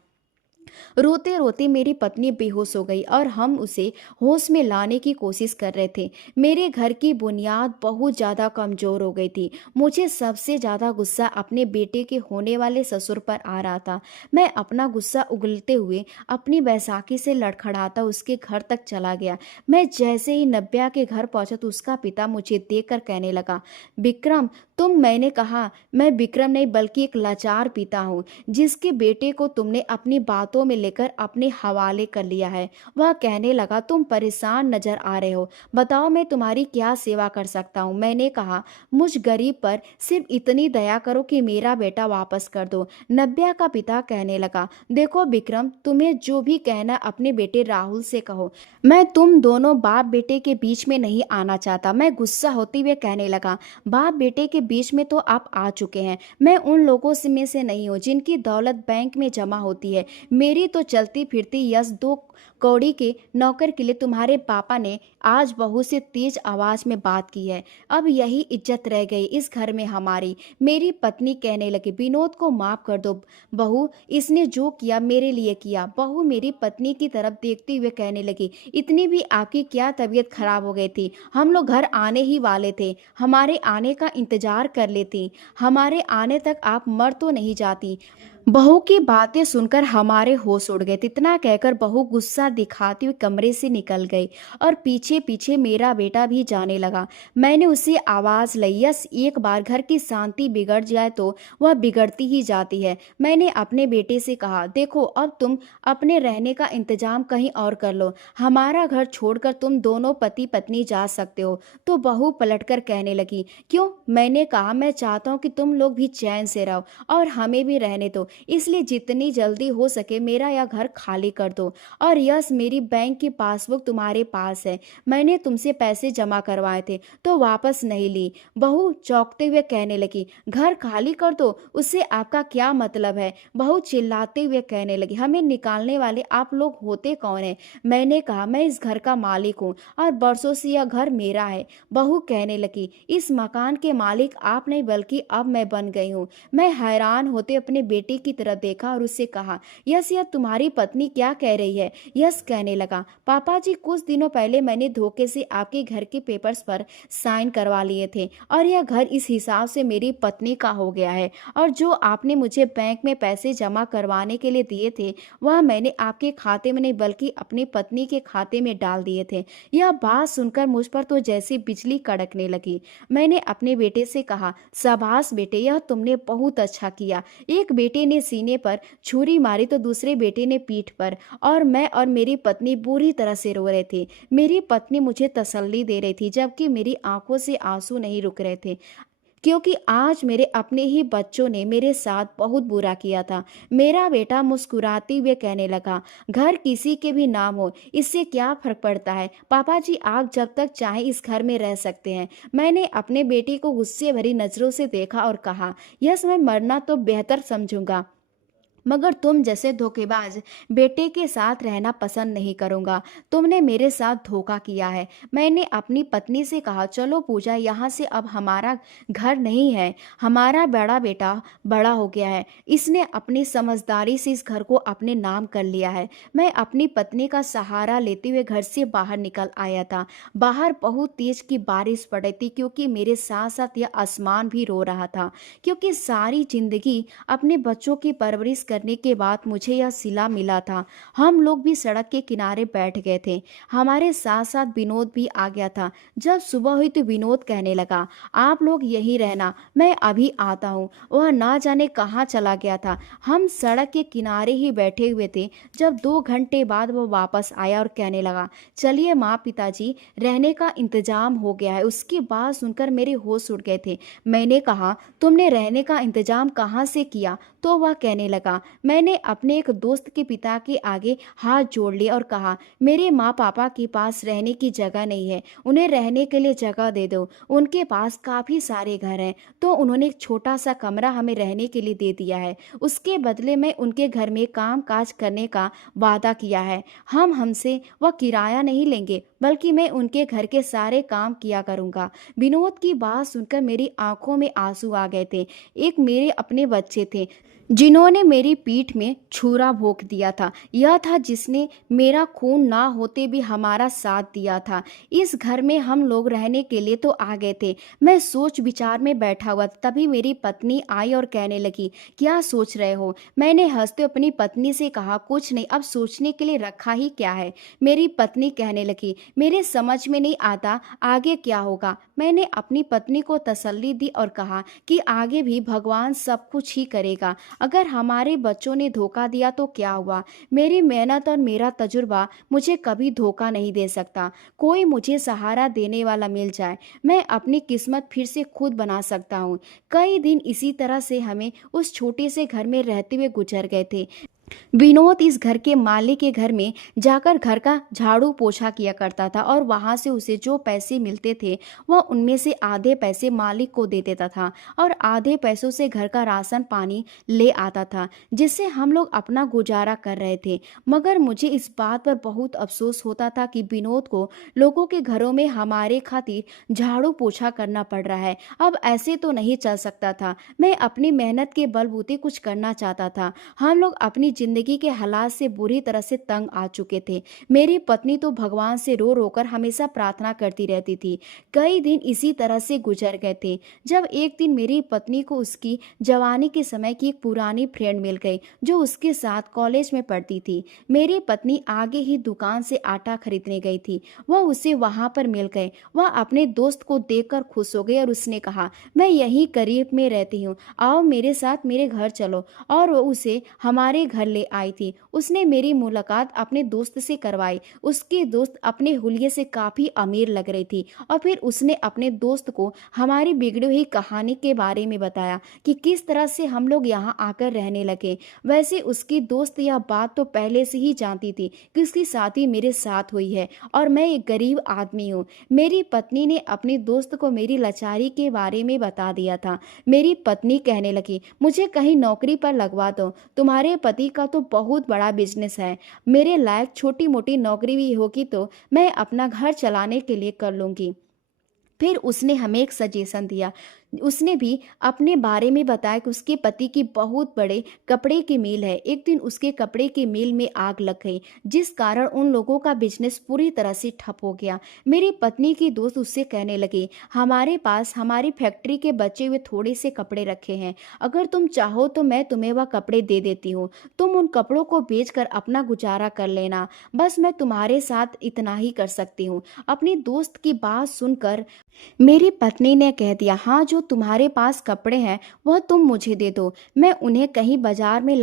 रोते रोते मेरी पत्नी बेहोश हो गई और हम उसे होश में लाने की कोशिश कर रहे थे। मेरे घर की बुनियाद बहुत ज़्यादा कमज़ोर हो गई थी। मुझे सबसे ज़्यादा गुस्सा अपने बेटे के होने वाले ससुर पर आ रहा था। मैं अपना गुस्सा उगलते हुए अपनी बैसाखी से लड़खड़ाता उसके घर तक चला गया। मैं जैसे ही नब्या के घर पहुंचा तो उसका पिता मुझे देखकर कहने लगा, विक्रम तुम। मैंने कहा, मैं विक्रम नहीं बल्कि एक लाचार पिता हूँ, जिसके बेटे को तुमने अपनी बातों में लेकर अपने हवाले कर लिया है। वह कहने लगा, तुम परेशान नजर आ रहे हो, बताओ मैं तुम्हारी क्या सेवा कर सकता हूँ। मैंने कहा, मुझ गरीब पर सिर्फ इतनी दया करो कि मेरा बेटा वापस कर दो। नब्या का पिता कहने लगा, देखो विक्रम, तुम्हें जो भी कहना अपने बेटे राहुल से कहो। मैं तुम दोनों बाप बेटे के बीच में नहीं आना चाहता। मैं गुस्सा होते हुए कहने लगा, बाप बेटे के बीच में तो आप आ चुके हैं। मैं उन लोगों में से नहीं हूँ जिनकी दौलत बैंक में जमा होती है। मेरी तो चलती फिरती यस दो कौड़ी के नौकर के लिए तुम्हारे पापा ने आज बहू से तेज आवाज में बात की है। अब यही इज्जत रह गई इस घर में हमारी। मेरी पत्नी कहने लगी, विनोद को माफ कर दो बहू, इसने जो किया मेरे लिए किया। बहू मेरी पत्नी की तरफ देखते हुए कहने लगी, इतनी भी आपकी क्या तबीयत खराब हो गई थी। हम लोग घर आने ही वाले थे, हमारे आने का इंतजार कर लेती। हमारे आने तक आप मर तो नहीं जाती। बहू की बातें सुनकर हमारे होश उड़ गए। इतना कहकर बहू गुस्सा दिखाती हुई कमरे से निकल गई और पीछे पीछे मेरा बेटा भी जाने लगा। मैंने उसे आवाज लाई, यस एक बार घर की शांति बिगड़ जाए तो वह बिगड़ती ही जाती है। मैंने अपने बेटे से कहा, देखो अब तुम अपने रहने का इंतजाम कहीं और कर लो, हमारा घर छोड़कर तुम दोनों पति पत्नी जा सकते हो। तो बहू पलटकर कहने लगी, क्यों। मैंने कहा, मैं चाहता हूँ कि तुम लोग भी चैन से रहो और हमें भी रहने दो, इसलिए जितनी जल्दी हो सके मेरा यह घर खाली कर दो। और यस मेरी बैंक की पासबुक तुम्हारे पास है, मैंने तुमसे पैसे जमा करवाए थे तो वापस नहीं ली। बहू चौंकते हुए कहने लगी, घर खाली कर दो, उससे आपका क्या मतलब है। बहू चिल्लाते हुए कहने लगी, हमें निकालने वाले आप लोग होते कौन है। मैंने कहा, मैं इस घर का मालिक हूँ और बरसों से यह घर मेरा है। बहू कहने लगी, इस मकान के मालिक आप नहीं बल्कि अब मैं बन गई हूँ। मैं हैरान होते अपने बेटे की तरफ देखा और उससे कहा, यस यह तुम्हारी पत्नी क्या कह रही है। यह यश कहने लगा, पापा जी कुछ दिनों पहले मैंने धोखे से आपके घर के पेपर्स पर साइन करवा लिए थे और यह घर इस हिसाब से मेरी पत्नी का हो गया है। और जो आपने मुझे बैंक में पैसे जमा करवाने के लिए दिए थे वह मैंने आपके खाते में नहीं बल्कि अपनी पत्नी के खाते में डाल दिए थे। यह बात सुनकर मुझ पर तो जैसे बिजली कड़कने लगी। मैंने अपने बेटे से कहा, शाबाश बेटे, यह तुमने बहुत अच्छा किया। एक बेटे ने सीने पर छुरी मारी तो दूसरे बेटे ने पीठ पर, और मैं और मेरी पत्नी बुरी तरह से रो रहे थे। मेरी पत्नी मुझे तसल्ली दे रही थी जबकि मेरी आंखों से आंसू नहीं रुक रहे थे, क्योंकि आज मेरे अपने ही बच्चों ने मेरे साथ बहुत बुरा किया था। मेरा बेटा मुस्कुराते हुए कहने लगा, घर किसी के भी नाम हो, इससे क्या फर्क पड़ता है पापा जी, आप जब तक चाहे इस घर में रह सकते हैं। मैंने अपने बेटे को गुस्से भरी नजरों से देखा और कहा, यस, मैं मरना तो बेहतर समझूंगा मगर तुम जैसे धोखेबाज बेटे के साथ रहना पसंद नहीं करूंगा। तुमने मेरे साथ धोखा किया है। मैंने अपनी पत्नी से कहा, चलो पूजा, यहाँ से अब हमारा घर नहीं है। हमारा बड़ा बेटा बड़ा हो गया है, इसने अपनी समझदारी से इस घर को अपने नाम कर लिया है। मैं अपनी पत्नी का सहारा लेते हुए घर से बाहर निकल आया था। बाहर बहुत तेज की बारिश पड़ रही थी, क्योंकि मेरे साथ साथ यह आसमान भी रो रहा था, क्योंकि सारी जिंदगी अपने बच्चों की परवरिश करने के बाद मुझे यह सिला मिला था। हम लोग भी सड़क के किनारे बैठ गए थे। हमारे साथ साथ विनोद भी आ गया था। जब सुबह हुई तो विनोद कहने लगा, आप लोग यहीं रहना, मैं अभी आता हूँ। वह ना जाने कहाँ चला गया था। हम सड़क के किनारे ही बैठे हुए थे जब 2 घंटे बाद वह वापस आया और कहने लगा, चलिए माँ पिताजी, रहने का इंतजाम हो गया है। उसकी बात सुनकर मेरे होश उड़ गए थे। मैंने कहा, तुमने रहने का इंतजाम कहाँ से किया? तो वह कहने लगा, मैंने अपने एक दोस्त के पिता के आगे हाथ जोड़ लिया और कहा, मेरे माँ पापा के पास रहने की जगह नहीं है, उन्हें रहने के लिए जगह दे दो। उनके पास काफ़ी सारे घर हैं, तो उन्होंने एक छोटा सा कमरा हमें रहने के लिए दे दिया है। उसके बदले में उनके घर में काम काज करने का वादा किया है। हमसे वह किराया नहीं लेंगे, बल्कि मैं उनके घर के सारे काम किया करूँगा। विनोद की बात सुनकर मेरी आंखों में आंसू आ गए थे। एक मेरे अपने बच्चे थे जिन्होंने मेरी पीठ में छुरा भोंक दिया था। यह था जिसने मेरा खून ना होते भी हमारा साथ दिया था। इस घर में हम लोग रहने के लिए तो आ गए थे। मैं सोच विचार में बैठा हुआ था, तभी मेरी पत्नी आई और कहने लगी, क्या सोच रहे हो? मैंने हंसते अपनी पत्नी से कहा, कुछ नहीं, अब सोचने के लिए रखा ही क्या है। मेरी पत्नी कहने लगी, मेरे समझ में नहीं आता आगे क्या होगा। मैंने अपनी पत्नी को तसल्ली दी और कहा कि आगे भी भगवान सब कुछ ही करेगा। अगर हमारे बच्चों ने धोखा दिया तो क्या हुआ? मेरी मेहनत और मेरा तजुर्बा मुझे कभी धोखा नहीं दे सकता। कोई मुझे सहारा देने वाला मिल जाए, मैं अपनी किस्मत फिर से खुद बना सकता हूँ। कई दिन इसी तरह से हमें उस छोटे से घर में रहते हुए गुजर गए थे। विनोद इस घर के मालिक के घर में जाकर घर का झाड़ू पोछा किया करता था और वहां से उसे जो पैसे मिलते थे वह उनमें से आधे पैसे मालिक को दे देता था और आधे पैसों से घर का राशन पानी ले आता था, जिससे हम लोग अपना गुजारा कर रहे थे। मगर मुझे इस बात पर बहुत अफसोस होता था कि विनोद को लोगों के घरों में हमारे खातिर झाड़ू पोछा करना पड़ रहा है। अब ऐसे तो नहीं चल सकता था। मैं अपनी मेहनत के बलबूते कुछ करना चाहता था। हम लोग अपनी जिंदगी के हालात से बुरी तरह से तंग आ चुके थे। मेरी पत्नी तो भगवान से रो रो कर हमेशा प्रार्थना करती रहती थी। कई दिन इसी तरह से गुजर गए थे, जब एक दिन मेरी पत्नी को उसकी जवानी के समय की एक पुरानी फ्रेंड मिल गई जो उसके साथ कॉलेज में पढ़ती थी। मेरी पत्नी आगे ही दुकान से आटा खरीदने गई थी। वह उसे वहां पर मिल गए। वह अपने दोस्त को देखकर खुश हो गई और उसने कहा, मैं यहीं करीब में रहती हूँ, आओ मेरे साथ मेरे घर चलो। और वह उसे हमारे घर ले आई थी। उसने मेरी मुलाकात अपने दोस्त से करवाई। उसकी दोस्त अपने हुलिये से काफी अमीर लग रही थी और फिर उसने अपने दोस्त को हमारी बिगड़ी हुई कहानी के बारे में बताया कि किस तरह से हम लोग यहाँ आकर रहने लगे। वैसे उसकी दोस्त यह बात तो पहले से ही जानती थी कि उसकी शादी मेरे साथ हुई है और मैं एक गरीब आदमी हूँ। मेरी पत्नी ने अपनी दोस्त को मेरी लाचारी के बारे में बता दिया था। मेरी पत्नी कहने लगी, मुझे कहीं नौकरी पर लगवा दो, तुम्हारे पति का तो बहुत बड़ा बिजनेस है। मेरे लायक छोटी मोटी नौकरी भी होगी तो मैं अपना घर चलाने के लिए कर लूंगी। फिर उसने हमें एक सजेशन दिया, उसने भी अपने बारे में बताया कि उसके पति की बहुत बड़े कपड़े की मिल है। एक दिन उसके कपड़े की मिल में आग लग गई, जिस कारण उन लोगों का बिजनेस पूरी तरह से ठप हो गया। मेरी पत्नी की दोस्त उससे कहने लगी, हमारे पास हमारी फैक्ट्री के बचे हुए थोड़े से कपड़े रखे हैं, अगर तुम चाहो तो मैं तुम्हें वह कपड़े दे देती हूँ, तुम उन कपड़ों को बेचकर अपना गुजारा कर लेना, बस मैं तुम्हारे साथ इतना ही कर सकती हूँ। अपनी दोस्त की बात सुनकर मेरी पत्नी ने कह दिया, हाँ, जो तुम्हारे पास कपड़े हैं वह तुम मुझे दे दो, मैं उन्हें कहीं बाजार में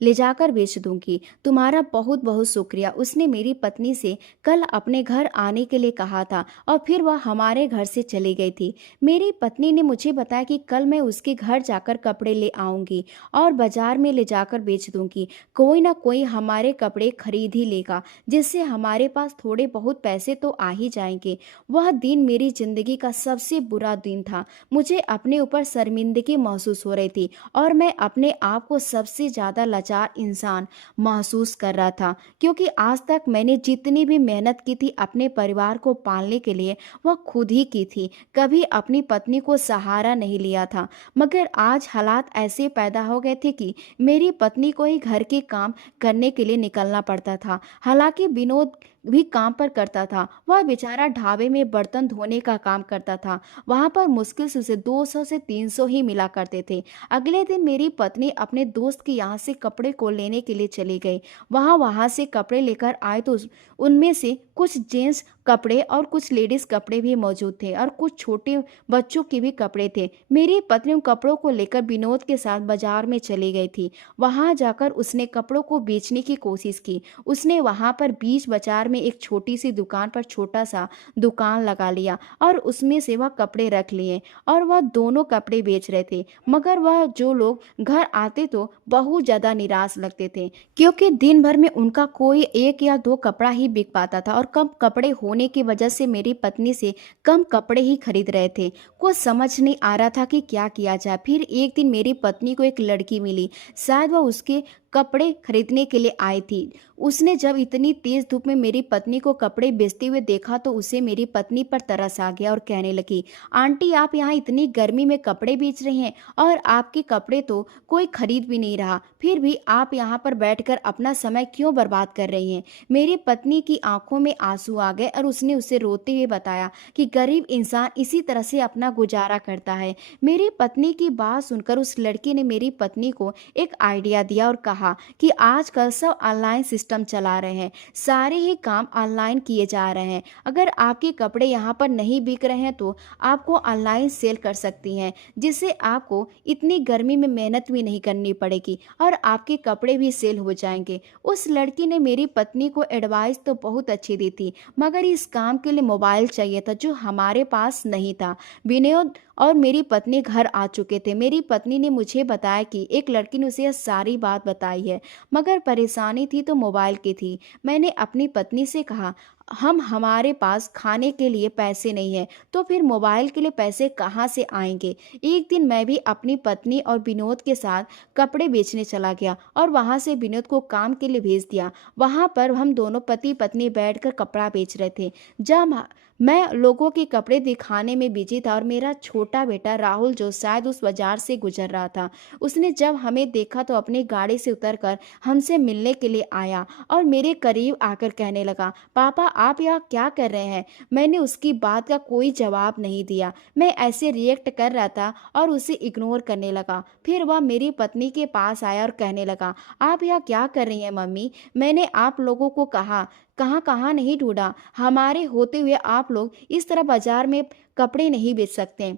ले जाकर बेच दूंगी। तुम्हारा बहुत बहुत शुक्रिया। उसने मेरी पत्नी से कल अपने घर आने के लिए कहा था और फिर वह हमारे घर से चली गई थी। मेरी पत्नी ने मुझे बताया कि कल मैं उसके घर जाकर कपड़े ले आऊंगी और बाजार में ले जाकर बेच दूंगी। कोई ना कोई हमारे कपड़े खरीद ही लेगा, जिससे हमारे पास थोड़े बहुत पैसे तो आ ही जाएंगे। वह दिन मेरी जिंदगी का सबसे बुरा दिन था। मुझे अपने ऊपर शर्मिंदगी महसूस हो रही थी और मैं अपने आप को सबसे ज़्यादा लाचार इंसान महसूस कर रहा था, क्योंकि आज तक मैंने जितनी भी मेहनत की थी अपने परिवार को पालने के लिए वह खुद ही की थी, कभी अपनी पत्नी को सहारा नहीं लिया था। मगर आज हालात ऐसे पैदा हो गए थे कि मेरी पत्नी को ही घर के काम करने के लिए निकलना पड़ता था। हालांकि विनोद भी काम पर करता था। वह बेचारा ढाबे में बर्तन धोने का काम करता था। वहां पर मुश्किल से उसे 200 से 300 ही मिला करते थे। अगले दिन मेरी पत्नी अपने दोस्त के यहाँ से कपड़े को लेने के लिए चली गई। वहां से कपड़े लेकर आए तो उनमें से कुछ जेंट्स कपड़े और कुछ लेडीज कपड़े भी मौजूद थे और कुछ छोटे बच्चों के भी कपड़े थे। मेरी पत्नी उन कपड़ों को लेकर विनोद के साथ बाजार में चली गई थी। वहां जाकर उसने कपड़ों को बेचने की कोशिश की। उसने वहां पर बीच बाजार में एक छोटी सी दुकान पर छोटा सा दुकान लगा लिया और उसमें से वह कपड़े रख लिए और वह दोनों कपड़े बेच रहे थे। मगर वह जो लोग घर आते तो बहुत ज्यादा निराश लगते थे, क्योंकि दिन भर में उनका कोई एक या दो कपड़ा ही बिक पाता था और कम कपड़े होने की वजह से मेरी पत्नी से कम कपड़े ही खरीद रहे थे। कुछ समझ नहीं आ रहा था कि क्या किया जाए। फिर एक दिन मेरी पत्नी को एक लड़की मिली, शायद वह उसके कपड़े खरीदने के लिए आई थी। उसने जब इतनी तेज धूप में मेरी पत्नी को कपड़े बेचते हुए देखा तो उसे मेरी पत्नी पर तरस आ गया और कहने लगी, आंटी, आप यहाँ इतनी गर्मी में कपड़े बेच रही हैं और आपके कपड़े तो कोई खरीद भी नहीं रहा, फिर भी आप यहाँ पर बैठकर अपना समय क्यों बर्बाद कर रही हैं। मेरी पत्नी की आंखों में आंसू आ गए और उसने उसे रोते हुए बताया कि गरीब इंसान इसी तरह से अपना गुजारा करता है। मेरी पत्नी की बात सुनकर उस लड़की ने मेरी पत्नी को एक आइडिया दिया और कहा कि आजकल सब ऑनलाइन सिस्टम चला रहे हैं, सारे ही काम ऑनलाइन किए जा रहे हैं। अगर आपके कपड़े यहाँ पर नहीं बिक रहे हैं तो आपको ऑनलाइन सेल कर सकती हैं, जिससे आपको इतनी गर्मी में मेहनत भी नहीं करनी पड़ेगी और आपके कपड़े भी सेल हो जाएंगे। उस लड़की ने मेरी पत्नी को एडवाइस तो बहुत अच्छी दी थी, मगर इस काम के लिए मोबाइल चाहिए था जो हमारे पास नहीं था। विनोद और मेरी पत्नी घर आ चुके थे। मेरी पत्नी ने मुझे बताया कि एक लड़की ने उसे यह सारी बात बताई है, मगर परेशानी थी तो मोबाइल की थी। मैंने अपनी पत्नी से कहा, हमारे पास खाने के लिए पैसे नहीं है तो फिर मोबाइल के लिए पैसे कहाँ से आएंगे। एक दिन मैं भी अपनी पत्नी और विनोद के साथ कपड़े बेचने चला गया और वहाँ से विनोद को काम के लिए भेज दिया। वहाँ पर हम दोनों पति पत्नी बैठकर कपड़ा बेच रहे थे। जब मैं लोगों के कपड़े दिखाने में बिजी था और मेरा छोटा बेटा राहुल, जो शायद उस बाजार से गुजर रहा था, उसने जब हमें देखा तो अपनी गाड़ी से उतरकर हमसे मिलने के लिए आया और मेरे करीब आकर कहने लगा, पापा, आप यहाँ क्या कर रहे हैं। मैंने उसकी बात का कोई जवाब नहीं दिया। मैं ऐसे रिएक्ट कर रहा था और उसे इग्नोर करने लगा। फिर वह मेरी पत्नी के पास आया और कहने लगा, आप यहाँ क्या कर रही हैं मम्मी। मैंने आप लोगों को कहा, कहाँ कहाँ नहीं ढूंढा। हमारे होते हुए आप लोग इस तरह बाजार में कपड़े नहीं बेच सकते।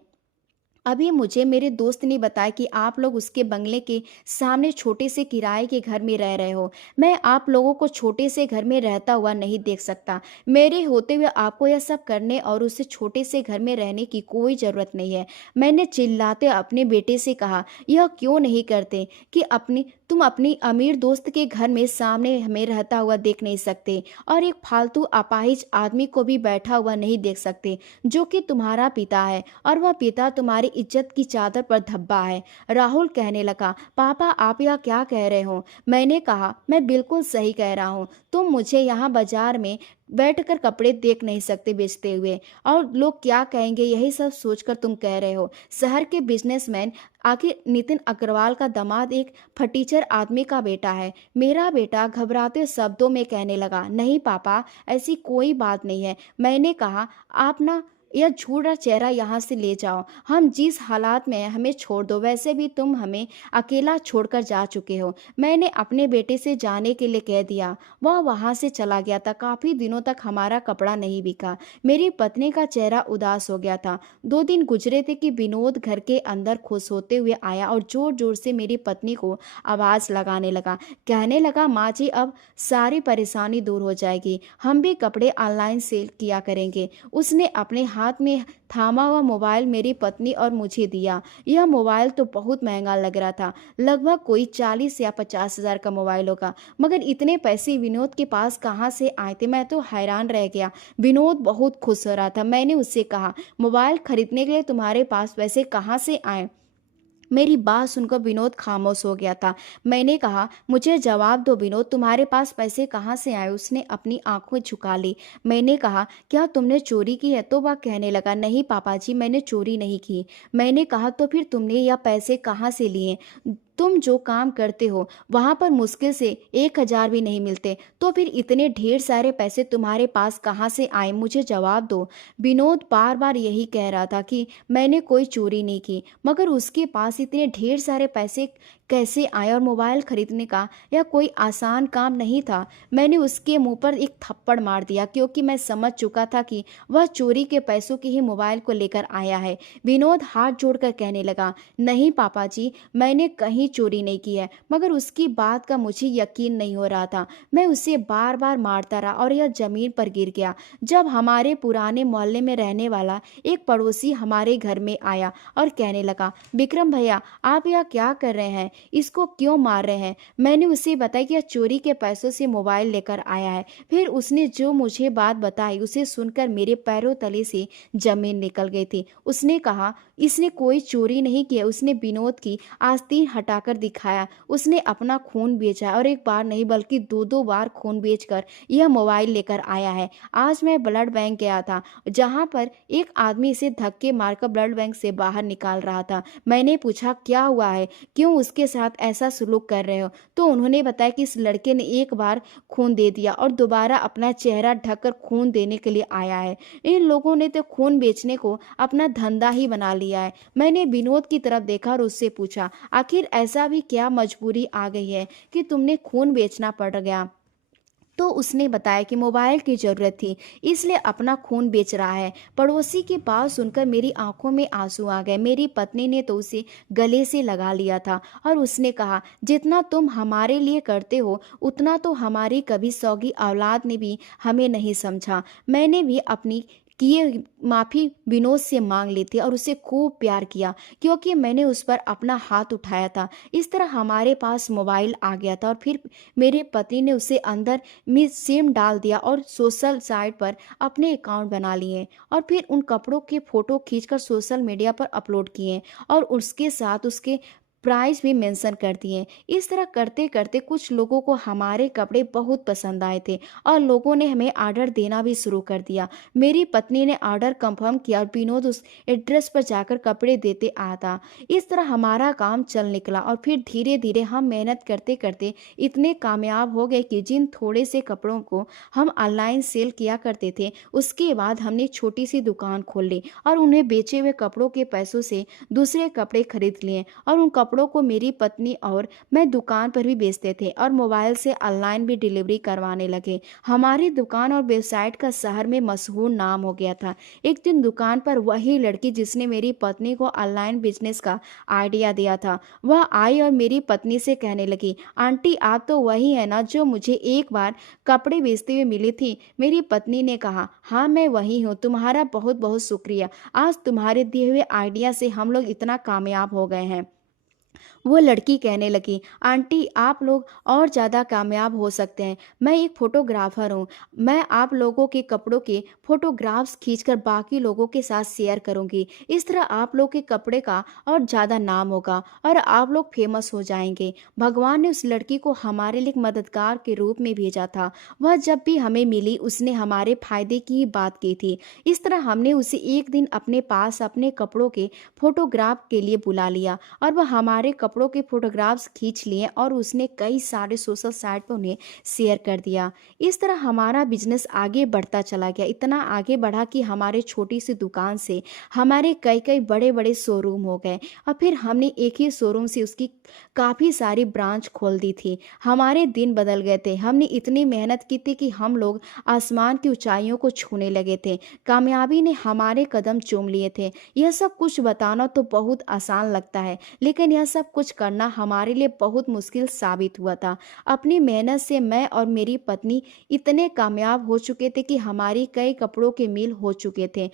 अभी मुझे मेरे दोस्त ने बताया कि आप लोग उसके बंगले के सामने छोटे से किराए के घर में रह रहे हो। मैं आप लोगों को छोटे से घर में रहता हुआ नहीं देख सकता। मेरे होते हुए आपको यह सब करने और उसे छोटे से घर में रहने की कोई ज़रूरत नहीं है। मैंने चिल्लाते अपने बेटे से कहा, यह क्यों नहीं करते कि तुम अपनी अमीर दोस्त के घर में सामने हमें रहता हुआ देख नहीं सकते और एक फालतू अपाहिज आदमी को भी बैठा हुआ नहीं देख सकते, जो कि तुम्हारा पिता है और वह पिता तुम्हारी इज्जत की चादर पर धब्बा है। राहुल कहने लगा, पापा आप यह क्या कह रहे हो? मैंने कहा, मैं बिल्कुल सही कह रहा हूँ। तुम मुझे यहाँ बाजार में बैठकर कपड़े देख नहीं सकते बेचते हुए, और लोग क्या कहेंगे यही सब सोचकर तुम कह रहे हो। शहर के बिजनेसमैन, आखिर नितिन अग्रवाल का दामाद एक फटीचर आदमी का बेटा है। मेरा बेटा घबराते शब्दों में कहने लगा, नहीं पापा, ऐसी कोई बात नहीं है। मैंने कहा, आप ना यह झूठा चेहरा यहाँ से ले जाओ। हम जिस हालात में हैं, हमें छोड़ दो। वैसे भी तुम हमें अकेला छोड़कर जा चुके हो। मैंने अपने बेटे से जाने के लिए कह दिया। वह वहाँ से चला गया था। काफ़ी दिनों तक हमारा कपड़ा नहीं बिका। मेरी पत्नी का चेहरा उदास हो गया था। 2 दिन गुजरे थे कि विनोद घर के अंदर खुश होते हुए आया और जोर जोर से मेरी पत्नी को आवाज़ लगाने लगा। कहने लगा, माँ जी अब सारी परेशानी दूर हो जाएगी। हम भी कपड़े ऑनलाइन सेल किया करेंगे। उसने अपने हाथ में थामा हुआ मोबाइल मेरी पत्नी और मुझे दिया। यह मोबाइल तो बहुत महंगा लग रहा था, लगभग कोई 40 या 50 हजार का मोबाइल होगा। मगर इतने पैसे विनोद के पास कहाँ से आए थे? मैं तो हैरान रह गया। विनोद बहुत खुश हो रहा था। मैंने उससे कहा, मोबाइल खरीदने के लिए तुम्हारे पास पैसे कहाँ से आए? मेरी बात सुनकर विनोद खामोश हो गया था। मैंने कहा, मुझे जवाब दो विनोद, तुम्हारे पास पैसे कहाँ से आए? उसने अपनी आंखें झुका ली। मैंने कहा, क्या तुमने चोरी की है? तो वह कहने लगा, नहीं पापा जी, मैंने चोरी नहीं की। मैंने कहा, तो फिर तुमने यह पैसे कहाँ से लिए? तुम जो काम करते हो वहां पर मुश्किल से 1,000 भी नहीं मिलते, तो फिर इतने ढेर सारे पैसे तुम्हारे पास कहाँ से आए? मुझे जवाब दो। विनोद बार बार यही कह रहा था कि मैंने कोई चोरी नहीं की, मगर उसके पास इतने ढेर सारे पैसे कैसे आए? और मोबाइल खरीदने का यह कोई आसान काम नहीं था। मैंने उसके मुंह पर एक थप्पड़ मार दिया, क्योंकि मैं समझ चुका था कि वह चोरी के पैसों के ही मोबाइल को लेकर आया है। विनोद हाथ जोड़कर कहने लगा, नहीं पापा जी, मैंने कहीं चोरी नहीं की है। मगर उसकी बात का मुझे यकीन नहीं हो रहा था। मैं उसे बार बार मारता रहा और यह जमीन पर गिर गया। जब हमारे पुराने मोहल्ले में रहने वाला एक पड़ोसी हमारे घर में आया और कहने लगा, विक्रम भैया, आप यह क्या कर रहे हैं? इसको क्यों मार रहे हैं? मैंने उसे बताया कि यह चोरी के पैसों से मोबाइल लेकर आया है। फिर उसने जो मुझे बात बताई, उसे सुनकर मेरे पैरों तले से जमीन निकल गई थी। उसने कहा, इसने कोई चोरी नहीं की है। उसने विनोद की आस्तीन हटाकर दिखाया। उसने अपना खून बेचा, और एक बार नहीं बल्कि 2-2 बार खून बेचकर यह मोबाइल लेकर आया है। आज मैं ब्लड बैंक गया था, जहां पर एक आदमी इसे धक्के मारकर ब्लड बैंक से बाहर निकाल रहा था। मैंने पूछा, क्या हुआ है, क्यों उसके साथ ऐसा सलूक कर रहे हो? तो उन्होंने बताया कि इस लड़के ने एक बार खून दे दिया और दोबारा अपना चेहरा ढककर खून देने के लिए आया है। इन लोगों ने तो खून बेचने को अपना धंधा ही बना लिया है। मैंने विनोद की तरफ देखा और उससे पूछा, आखिर ऐसा भी क्या मजबूरी आ गई है कि तुमने खून बेचना पड़ गया? तो उसने बताया कि मोबाइल की ज़रूरत थी, इसलिए अपना खून बेच रहा है। पड़ोसी की बात सुनकर मेरी आंखों में आंसू आ गए। मेरी पत्नी ने तो उसे गले से लगा लिया था और उसने कहा, जितना तुम हमारे लिए करते हो उतना तो हमारी कभी सौगी औलाद ने भी हमें नहीं समझा। मैंने भी अपनी किए माफ़ी विनोद से मांग ली थी और उसे खूब प्यार किया, क्योंकि मैंने उस पर अपना हाथ उठाया था। इस तरह हमारे पास मोबाइल आ गया था और फिर मेरे पति ने उसे अंदर में सिम डाल दिया और सोशल साइट पर अपने अकाउंट बना लिए, और फिर उन कपड़ों के फोटो खींचकर सोशल मीडिया पर अपलोड किए और उसके साथ उसके प्राइस भी मेंशन कर दिए। इस तरह करते करते कुछ लोगों को हमारे कपड़े बहुत पसंद आए थे और लोगों ने हमें ऑर्डर देना भी शुरू कर दिया। मेरी पत्नी ने ऑर्डर कंफर्म किया और विनोद उस एड्रेस पर जाकर कपड़े देते आया था। इस तरह हमारा काम चल निकला और फिर धीरे धीरे हम मेहनत करते करते इतने कामयाब हो गए कि जिन थोड़े से कपड़ों को हम ऑनलाइन सेल किया करते थे, उसके बाद हमने छोटी सी दुकान खोल ली और उन्हें बेचे हुए कपड़ों के पैसों से दूसरे कपड़े खरीद लिए, और उन कपड़ों को मेरी पत्नी और मैं दुकान पर भी बेचते थे और मोबाइल से ऑनलाइन भी डिलीवरी करवाने लगे। हमारी दुकान और वेबसाइट का शहर में मशहूर नाम हो गया था। एक दिन दुकान पर वही लड़की जिसने मेरी पत्नी को ऑनलाइन बिजनेस का आइडिया दिया था, वह आई और मेरी पत्नी से कहने लगी, आंटी आप तो वही है ना जो मुझे एक बार कपड़े बेचते हुए मिली थी? मेरी पत्नी ने कहा, हाँ मैं वही हूँ, तुम्हारा बहुत बहुत शुक्रिया। आज तुम्हारे दिए हुए आइडिया से हम लोग इतना कामयाब हो गए हैं। वो लड़की कहने लगी, आंटी आप लोग और ज़्यादा कामयाब हो सकते हैं। मैं एक फ़ोटोग्राफ़र हूँ। मैं आप लोगों के कपड़ों के फ़ोटोग्राफ्स खींचकर बाकी लोगों के साथ शेयर करूँगी। इस तरह आप लोग के कपड़े का और ज़्यादा नाम होगा और आप लोग फेमस हो जाएंगे। भगवान ने उस लड़की को हमारे लिए एक मददगार के रूप में भेजा था। वह जब भी हमें मिली उसने हमारे फायदे की ही बात की थी। इस तरह हमने उसे एक दिन अपने पास अपने कपड़ों के फ़ोटोग्राफ के लिए बुला लिया और वह हमारे कपड़ों के फ़ोटोग्राफ्स खींच लिए और उसने कई सारे सोशल साइट पर उन्हें शेयर कर दिया। इस तरह हमारा बिजनेस आगे बढ़ता चला गया, इतना आगे बढ़ा कि हमारे छोटी सी दुकान से हमारे कई कई बड़े बड़े शोरूम हो गए और फिर हमने एक ही शोरूम से उसकी काफ़ी सारी ब्रांच खोल दी थी। हमारे दिन बदल गए थे। हमने इतनी मेहनत की थी कि हम लोग आसमान की ऊंचाइयों को छूने लगे थे। कामयाबी ने हमारे कदम चूम लिए थे। यह सब कुछ बताना तो बहुत आसान लगता है, लेकिन यह सब कुछ करना हमारे लिए बहुत मुश्किल साबित हुआ था। अपनी मेहनत से मैं और मेरी पत्नी इतने कामयाब हो चुके थे कि हमारी कई कपड़ों के मिल हो चुके थे,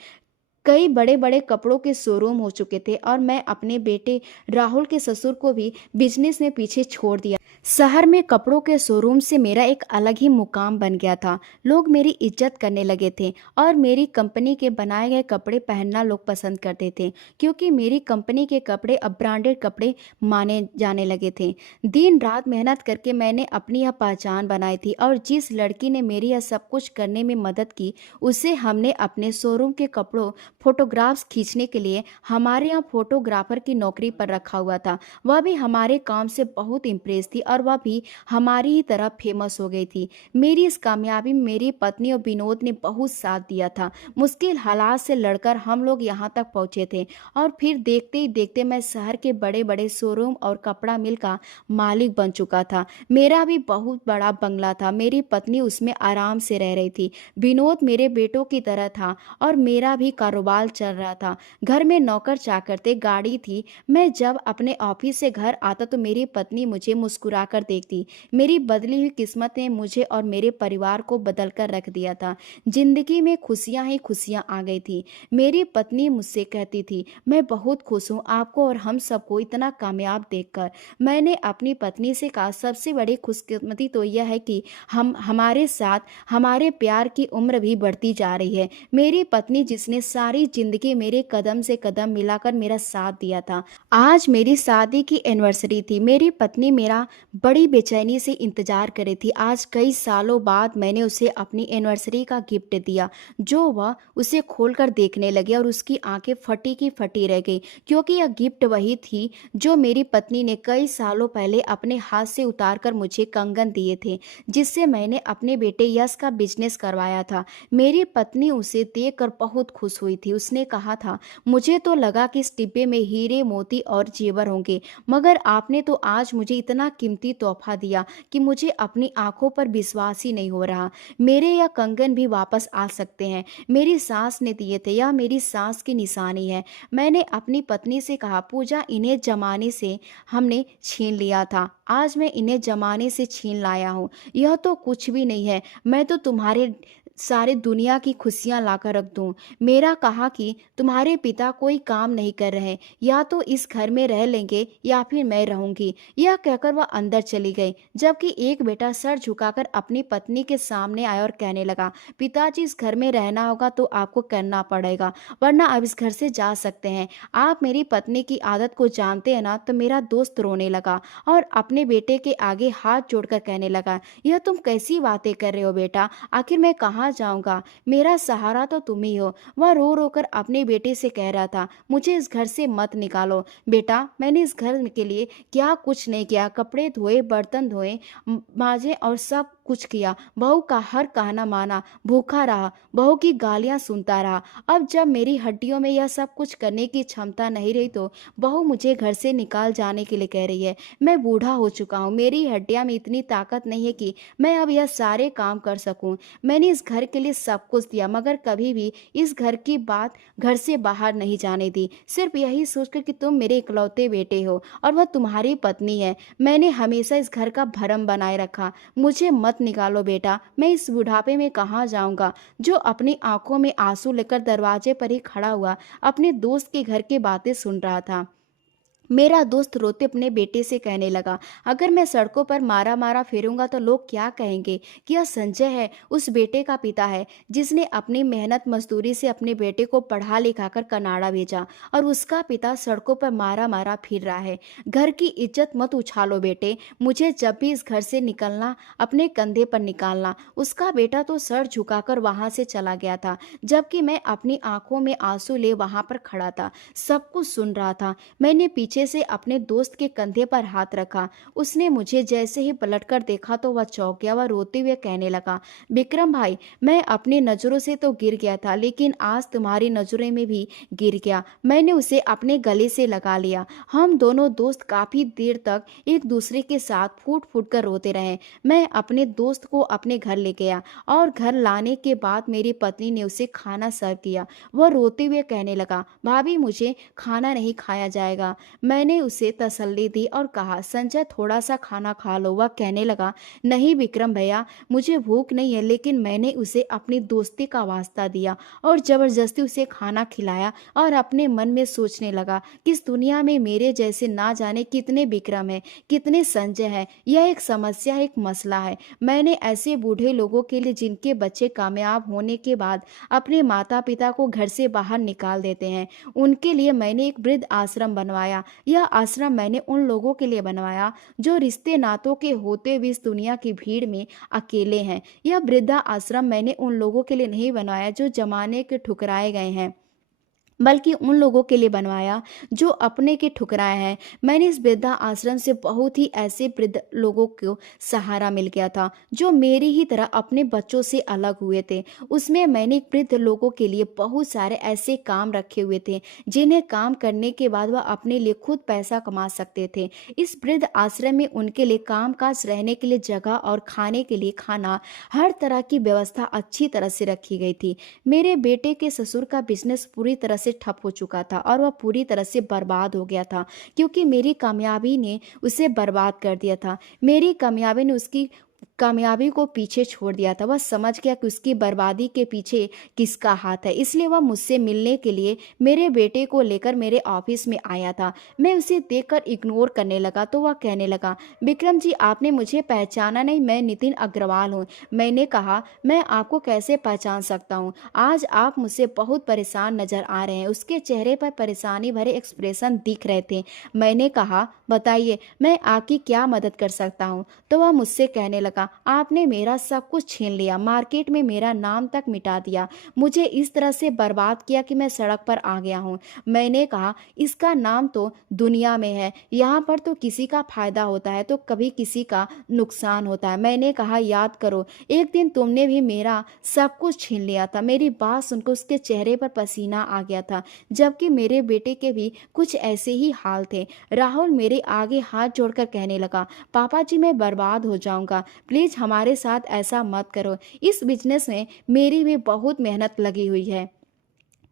कई बड़े बड़े कपड़ों के शोरूम हो चुके थे और मैं अपने बेटे राहुल के ससुर को भी बिजनेस में पीछे छोड़ दिया। शहर में कपड़ों के शोरूम से मेरा एक अलग ही मुकाम बन गया था। लोग मेरी इज्जत करने लगे थे और मेरी कंपनी के बनाए गए कपड़े पहनना लोग पसंद करते थे, क्योंकि मेरी कंपनी के कपड़े अब ब्रांडेड कपड़े माने जाने लगे थे। दिन रात मेहनत करके मैंने अपनी यह पहचान बनाई थी और जिस लड़की ने मेरी यह सब कुछ करने में मदद की उसे हमने अपने शोरूम के कपड़ों फोटोग्राफ्स खींचने के लिए हमारे यहाँ फोटोग्राफर की नौकरी पर रखा हुआ था। वह भी हमारे काम से बहुत इम्प्रेस थी और वह भी हमारी ही तरह फेमस हो गई थी। मेरी इस कामयाबी में मेरी पत्नी और विनोद ने बहुत साथ दिया था। मुश्किल हालात से लड़कर हम लोग यहाँ तक पहुँचे थे और फिर देखते ही देखते मैं शहर के बड़े बड़े शोरूम और कपड़ा मिल का मालिक बन चुका था। मेरा भी बहुत बड़ा बंगला था। मेरी पत्नी उसमें आराम से रह रही थी। विनोद मेरे बेटों की तरह था और मेरा भी कारोबार चल रहा था। घर में नौकर चाकर थे, गाड़ी थी। मैं जब अपने ऑफिस से घर आता तो मेरी पत्नी मुझे मुस्कुरा कर देखती। मेरी बदली हुई किस्मत ने मुझे और मेरे परिवार को बदल कर रख दिया था। जिंदगी में खुशियां ही खुशियां आ गई थी। मेरी पत्नी मुझसे कहती थी, मैं बहुत खुश हूँ आपको और हम सबको इतना कामयाब देखकर। मैंने अपनी पत्नी से कहा, सबसे बड़ी खुशकिस्मती तो यह है कि हम हमारे साथ हमारे प्यार की उम्र भी बढ़ती जा रही है। मेरी पत्नी जिसने सारी जिंदगी मेरे कदम से कदम मिलाकर मेरा साथ दिया था, आज मेरी शादी की एनिवर्सरी थी। मेरी पत्नी मेरा बड़ी बेचैनी से इंतजार कर रही थी। आज कई सालों बाद मैंने उसे अपनी एनिवर्सरी का गिफ्ट दिया, जो वह उसे खोलकर देखने लगी और उसकी आंखें फटी की फटी रह गई, क्योंकि यह गिफ्ट वही थी जो मेरी पत्नी ने कई सालों पहले अपने हाथ से उतारकर मुझे कंगन दिए थे, जिससे मैंने अपने बेटे यश का बिजनेस करवाया था। मेरी पत्नी उसे देखकर बहुत खुश हुई थी। उसने कहा था, मुझे तो लगा कि इस डिब्बे में हीरे मोती और जेवर होंगे, मगर आपने तो आज मुझे इतना कीमती तोहफा दिया कि मुझे अपनी आंखों पर विश्वास ही नहीं हो रहा। मेरे यह कंगन भी वापस आ सकते हैं। मेरी सास ने दिए थे, यह मेरी सास की निशानी है। मैंने अपनी पत्नी से कहा, पूजा इन्हें जमाने से हमने छीन लिया था, आज मैं इन्हें जमाने से छीन लाया हूँ। यह तो कुछ भी नहीं है, मैं तो तुम्हारे सारे दुनिया की खुशियां लाकर रख दूं। मेरा कहा कि तुम्हारे पिता कोई काम नहीं कर रहे, या तो इस घर में रह लेंगे या फिर मैं रहूंगी। यह कहकर वह अंदर चली गई, जबकि एक बेटा सर झुकाकर अपनी पत्नी के सामने आया और कहने लगा, पिताजी इस घर में रहना होगा तो आपको करना पड़ेगा, वरना अब इस घर से जा सकते हैं। आप मेरी पत्नी की आदत को जानते हैं ना। तो मेरा दोस्त रोने लगा और अपने बेटे के आगे हाथ जोड़कर कहने लगा, यह तुम कैसी बातें कर रहे हो बेटा, आखिर मैं कहाँ जाऊंगा, मेरा सहारा तो तुम ही हो। वह रो रो कर अपने बेटे से कह रहा था, मुझे इस घर से मत निकालो बेटा, मैंने इस घर के लिए क्या कुछ नहीं किया, कपड़े धोए, बर्तन धोए, माजे और सब कुछ किया। बहू का हर कहना माना, भूखा रहा, बहू की गालियां सुनता रहा। अब जब मेरी हड्डियों में यह सब कुछ करने की क्षमता नहीं रही तो बहू मुझे घर से निकाल जाने के लिए कह रही है। मैं बूढ़ा हो चुका हूँ, मेरी हड्डियां में इतनी ताकत नहीं है कि मैं अब यह सारे काम कर सकूं। मैंने इस घर के लिए सब कुछ दिया, मगर कभी भी इस घर की बात घर से बाहर नहीं जाने दी, सिर्फ यही सोचकर कि तुम मेरे इकलौते बेटे हो और वह तुम्हारी पत्नी है। मैंने हमेशा इस घर का भरम बनाए रखा। मुझे मत निकालो बेटा, मैं इस बुढ़ापे में कहाँ जाऊंगा। जो अपनी आंखों में आंसू लेकर दरवाजे पर ही खड़ा हुआ अपने दोस्त के घर की बातें सुन रहा था। मेरा दोस्त रोते अपने बेटे से कहने लगा, अगर मैं सड़कों पर मारा मारा फिरूंगा तो लोग क्या कहेंगे कि यह संजय है, उस बेटे का पिता है जिसने अपनी मेहनत मजदूरी से अपने बेटे को पढ़ा लिखा कर कनाडा भेजा, और उसका पिता सड़कों पर मारा मारा फिर रहा है। घर की इज्जत मत उछालो बेटे, मुझे जब भी इस घर से निकलना अपने कंधे पर निकालना। उसका बेटा तो सर झुकाकर वहां से चला गया था, जबकि मैं अपनी आंखों में आंसू ले वहां पर खड़ा था, सब कुछ सुन रहा था। मैंने पीछे से अपने दोस्त के कंधे पर हाथ रखा। उसने मुझे जैसे ही पलटकर देखा तो वह चौंक गया। वह रोते हुए कहने लगा, विक्रम भाई, मैं अपनी नज़रों से तो गिर गया था, लेकिन आज तुम्हारी नज़रों में भी गिर गया। मैंने उसे अपने गले से लगा लिया। हम दोनों दोस्त काफ़ी देर तक एक दूसरे के साथ फूट फूट कर रोते रहे। मैं अपने दोस्त को अपने घर ले गया और घर लाने के बाद मेरी पत्नी ने उसे खाना सर्व किया। वह रोते हुए कहने लगा, भाभी मुझे खाना नहीं खाया जाएगा। मैंने उसे तसल्ली दी और कहा, संजय थोड़ा सा खाना खा लो। वह कहने लगा, नहीं विक्रम भैया, मुझे भूख नहीं है। लेकिन मैंने उसे अपनी दोस्ती का वास्ता दिया और जबरदस्ती उसे खाना खिलाया और अपने मन में सोचने लगा कि इस दुनिया में मेरे जैसे ना जाने कितने विक्रम हैं, कितने संजय हैं। यह एक समस्या, एक मसला है। मैंने ऐसे बूढ़े लोगों के लिए जिनके बच्चे कामयाब होने के बाद अपने माता पिता को घर से बाहर निकाल देते हैं, उनके लिए मैंने एक वृद्ध आश्रम बनवाया। यह आश्रम मैंने उन लोगों के लिए बनवाया जो रिश्ते नातों के होते हुए इस दुनिया की भीड़ में अकेले हैं। यह वृद्धा आश्रम मैंने उन लोगों के लिए नहीं बनवाया जो जमाने के ठुकराए गए हैं, बल्कि उन लोगों के लिए बनवाया जो अपने के ठुकराए हैं। मैंने इस वृद्धा आश्रम से बहुत ही ऐसे वृद्ध लोगों को सहारा मिल गया था जो मेरी ही तरह अपने बच्चों से अलग हुए थे। उसमें मैंने वृद्ध लोगों के लिए बहुत सारे ऐसे काम रखे हुए थे जिन्हें काम करने के बाद वह अपने लिए खुद पैसा कमा सकते थे। इस वृद्ध आश्रम में उनके लिए काम काज, रहने के लिए जगह और खाने के लिए खाना, हर तरह की व्यवस्था अच्छी तरह से रखी गई थी। मेरे बेटे के ससुर का बिजनेस पूरी तरह से ठप हो चुका था और वह पूरी तरह से बर्बाद हो गया था, क्योंकि मेरी कामयाबी ने उसे बर्बाद कर दिया था। मेरी कामयाबी ने उसकी कामयाबी को पीछे छोड़ दिया था। वह समझ गया कि उसकी बर्बादी के पीछे किसका हाथ है, इसलिए वह मुझसे मिलने के लिए मेरे बेटे को लेकर मेरे ऑफिस में आया था। मैं उसे देखकर इग्नोर करने लगा तो वह कहने लगा, विक्रम जी आपने मुझे पहचाना नहीं, मैं नितिन अग्रवाल हूँ। मैंने कहा, मैं आपको कैसे पहचान सकता हूँ, आज आप मुझसे बहुत परेशान नजर आ रहे हैं। उसके चेहरे पर परेशानी भरे एक्सप्रेशन दिख रहे थे। मैंने कहा, बताइए मैं आपकी क्या मदद कर सकता हूँ। तो वह मुझसे कहने लगा, आपने मेरा सब कुछ छीन लिया, मार्केट में मेरा नाम तक मिटा दिया, मुझे इस तरह से बर्बाद किया कि मैं सड़क पर आ गया हूँ। मैंने कहा, इसका नाम तो दुनिया में है, यहाँ पर तो किसी का फायदा होता है तो कभी किसी का नुकसान होता है। मैंने कहा, याद करो एक दिन तुमने भी मेरा सब कुछ छीन लिया था। मेरी बात सुनकर उसके चेहरे पर पसीना आ गया था, जबकि मेरे बेटे के भी कुछ ऐसे ही हाल थे। राहुल मेरे आगे हाथ जोड़कर कहने लगा, पापा जी मैं बर्बाद हो जाऊंगा, प्लीज हमारे साथ ऐसा मत करो। इस बिजनेस में मेरी भी बहुत मेहनत लगी हुई है,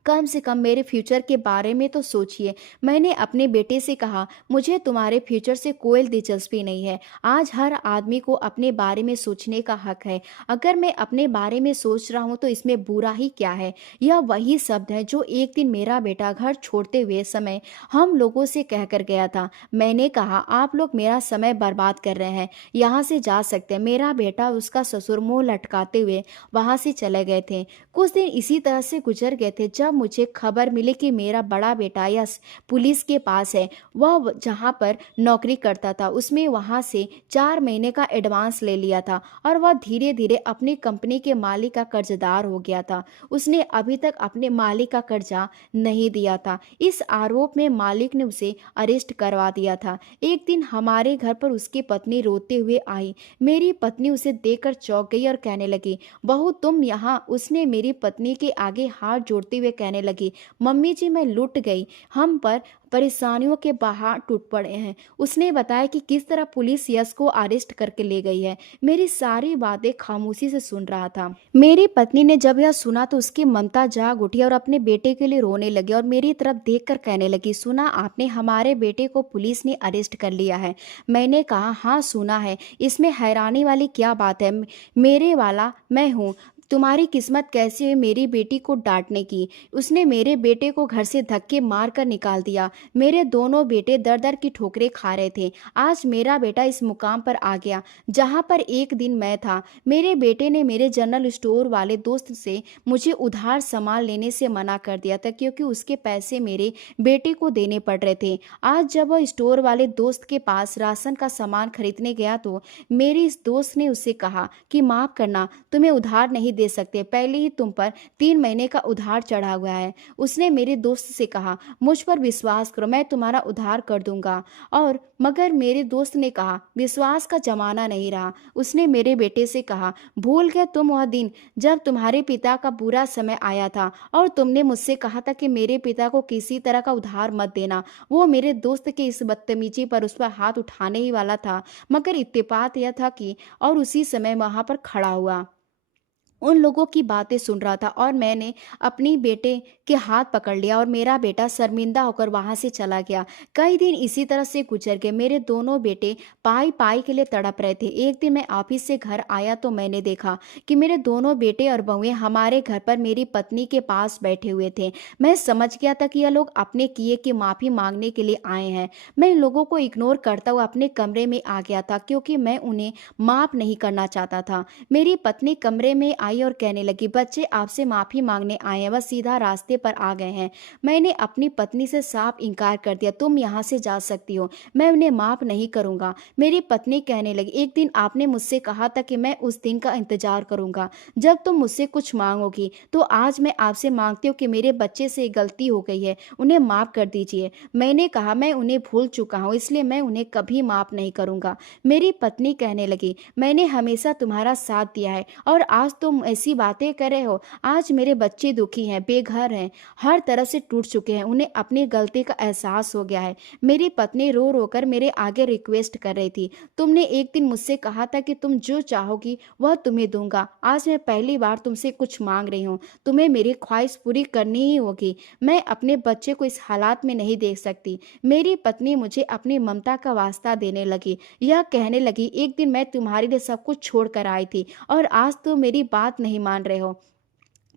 कम से कम मेरे फ्यूचर के बारे में तो सोचिए। मैंने अपने बेटे से कहा, मुझे तुम्हारे फ्यूचर से कोई दिलचस्पी नहीं है। आज हर आदमी को अपने बारे में सोचने का हक है। अगर मैं अपने बारे में सोच रहा हूँ तो इसमें बुरा ही क्या है। यह वही शब्द है जो एक दिन मेरा बेटा घर छोड़ते हुए समय हम लोगों से कहकर गया था। मैंने कहा, आप लोग मेरा समय बर्बाद कर रहे हैं, यहाँ से जा सकते हैं। मेरा बेटा उसका ससुर मुंह लटकाते हुए वहाँ से चले गए थे। कुछ दिन इसी तरह से गुजर गए थे जब मुझे खबर मिली कि मेरा बड़ा बेटा यस पुलिस के पास है। वह जहाँ पर नौकरी करता था उसमें वहाँ से 4 महीने का एडवांस ले लिया था और वह धीरे धीरे अपनी कंपनी के मालिक का कर्जदार हो गया था। उसने अभी तक अपने मालिक का कर्जा नहीं दिया था। इस आरोप में मालिक ने उसे अरेस्ट करवा दिया था। एक दिन हमारे घर पर उसकी पत्नी रोते हुए आई। मेरी पत्नी उसे देखकर चौंक गई और कहने लगी, बहू तुम यहाँ। उसने मेरी पत्नी के आगे हाथ जोड़ते हुए कहने लगी, मम्मी जी मैं लुट गई, हम पर परेशानियों के पहाड़ टूट पड़े हैं। उसने बताया कि किस तरह पुलिस यश को अरेस्ट करके ले गई है। मेरी सारी बातें खामोशी से सुन रहा था। मेरी पत्नी ने जब यह सुना तो उसकी ममता जाग उठी और अपने बेटे के लिए रोने लगी और मेरी तरफ देखकर कहने लगी, सुना आपने, हमारे बेटे को पुलिस ने अरेस्ट कर लिया है। मैंने कहा, हाँ सुना है, इसमें हैरानी वाली क्या बात है, मेरे वाला मैं हूँ। तुम्हारी किस्मत कैसी हुई मेरी बेटी को डांटने की। उसने मेरे बेटे को घर से धक्के मार कर निकाल दिया। मेरे दोनों बेटे दर दर की ठोकरें खा रहे थे। आज मेरा बेटा इस मुकाम पर आ गया जहां पर एक दिन मैं था। मेरे बेटे ने मेरे जनरल स्टोर वाले दोस्त से मुझे उधार सामान लेने से मना कर दिया था, क्योंकि उसके पैसे मेरे बेटे को देने पड़ रहे थे। आज जब वह स्टोर वाले दोस्त के पास राशन का सामान खरीदने गया तो मेरे इस दोस्त ने उससे कहा कि माफ करना, तुम्हें उधार नहीं दे सकते, पहले ही तुम पर 3 महीने का उधार चढ़ा हुआ है। उसने मेरे दोस्त से कहा, मुझ पर विश्वास करो, मैं तुम्हारा उधार कर दूंगा। और मगर मेरे दोस्त ने कहा, विश्वास का जमाना नहीं रहा। उसने मेरे बेटे से कहा, भूल गए तुम वह दिन जब तुम्हारे पिता का बुरा समय आया था और तुमने मुझसे कहा था कि मेरे पिता को किसी तरह का उधार मत देना। वो मेरे दोस्त के इस बदतमीजी पर उस पर हाथ उठाने ही वाला था, मगर इत्तेफाक यह था कि और उसी समय वहां पर खड़ा हुआ, उन लोगों की बातें सुन रहा था, और मैंने अपनी बेटे के हाथ पकड़ लिया और मेरा बेटा शर्मिंदा होकर वहां से चला गया। कई दिन इसी तरह से गुजर गए। मेरे दोनों बेटे पाई पाई के लिए तड़प रहे थे। एक दिन मैं ऑफिस से घर आया तो मैंने देखा कि मेरे दोनों बेटे और बहुएं हमारे घर पर मेरी पत्नी के पास बैठे हुए थे। मैं समझ गया था कि यह लोग अपने किए की माफी मांगने के लिए आए हैं। मैं इन लोगों को इग्नोर करता हुआ अपने कमरे में आ गया था, क्योंकि मैं उन्हें माफ नहीं करना चाहता था। मेरी पत्नी कमरे में आई और कहने लगी, बच्चे आपसे माफी मांगने आए हैं, वह सीधा रास्ते पर आ गए हैं। मैंने अपनी पत्नी से साफ इनकार कर दिया, तुम यहाँ से जा सकती हो, मैं उन्हें माफ नहीं करूंगा। मेरी पत्नी कहने लगी, एक दिन आपने मुझसे कहा था कि मैं उस दिन का इंतजार करूंगा जब तुम मुझसे कुछ मांगोगी, तो आज मैं आपसे मांगती हूँ कि मेरे बच्चे से गलती हो गई है, उन्हें माफ कर दीजिए। मैंने कहा, मैं उन्हें भूल चुका हूँ, इसलिए मैं उन्हें कभी माफ नहीं करूंगा। मेरी पत्नी कहने लगी, मैंने हमेशा तुम्हारा साथ दिया है और आज तुम ऐसी बातें कर रहे हो। आज मेरे बच्चे दुखी हैं, बेघर हैं, हर तरफ से टूट चुके हैं, उन्हें अपनी गलती का एहसास हो गया है। मेरी पत्नी रो रो कर मेरे आगे रिक्वेस्ट कर रही थी, तुमने एक दिन मुझसे कहा था कि तुम जो चाहोगी वह तुम्हें दूंगा। आज मैं पहली बार तुमसे कुछ मांग रही हूँ, तुम्हें मेरी ख्वाहिश पूरी करनी ही होगी। मैं अपने बच्चे को इस हालात में नहीं देख सकती। मेरी पत्नी मुझे अपनी ममता का वास्ता देने लगी। यह कहने लगी, एक दिन मैं तुम्हारे लिए सब कुछ छोड़ कर आई थी और आज तो मेरी बात नहीं मान रहे हो।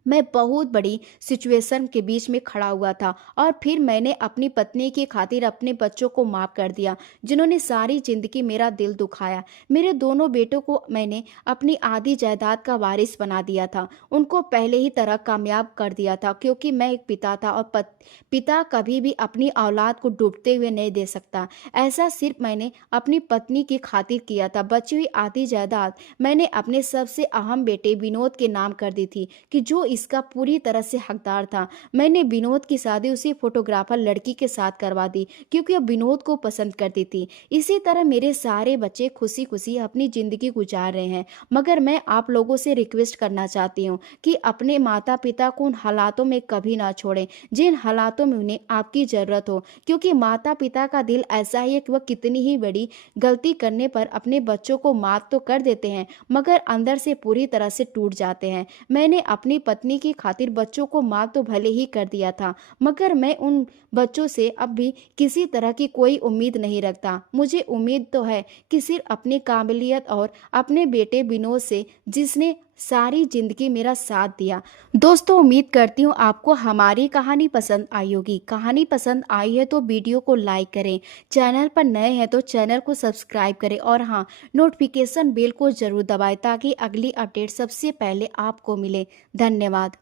मैं बहुत बड़ी सिचुएशन के बीच में खड़ा हुआ था, और फिर मैंने अपनी पत्नी की खातिर अपने बच्चों को माफ कर दिया, जिन्होंने सारी जिंदगी मेरा दिल दुखाया। मेरे दोनों बेटों को मैंने अपनी आधी जायदाद का वारिस बना दिया था, उनको पहले ही तरह कामयाब कर दिया था, क्योंकि मैं एक पिता था और पिता कभी भी अपनी औलाद को डूबते हुए नहीं दे सकता। ऐसा सिर्फ मैंने अपनी पत्नी की खातिर किया था। बची हुई आधी जायदाद मैंने अपने सबसे अहम बेटे विनोद के नाम कर दी थी, कि जो इसका पूरी तरह से हकदार था। मैंने विनोद की शादी उसी फोटोग्राफर लड़की के साथ करवा दी, क्योंकि वह विनोद को पसंद करती थी। इसी तरह मेरे सारे बच्चे खुशी खुशी अपनी जिंदगी गुजार रहे हैं। मगर मैं आप लोगों से रिक्वेस्ट करना चाहती हूँ कि अपने माता पिता को उन हालातों में कभी ना छोड़ें जिन हालातों में उन्हें आपकी जरूरत हो, क्योंकि माता पिता का दिल ऐसा ही है कि वह कितनी ही बड़ी गलती करने पर अपने बच्चों को माफ तो कर देते हैं, मगर अंदर से पूरी तरह से टूट जाते हैं। मैंने अपनी पत्नी की खातिर बच्चों को माफ तो भले ही कर दिया था, मगर मैं उन बच्चों से अब भी किसी तरह की कोई उम्मीद नहीं रखता। मुझे उम्मीद तो है कि सिर्फ अपनी काबिलियत और अपने बेटे विनोद से, जिसने सारी जिंदगी मेरा साथ दिया। दोस्तों, उम्मीद करती हूँ आपको हमारी कहानी पसंद आई होगी। कहानी पसंद आई है तो वीडियो को लाइक करें, चैनल पर नए हैं तो चैनल को सब्सक्राइब करें, और हाँ, नोटिफिकेशन बेल को जरूर दबाएं ताकि अगली अपडेट सबसे पहले आपको मिले। धन्यवाद।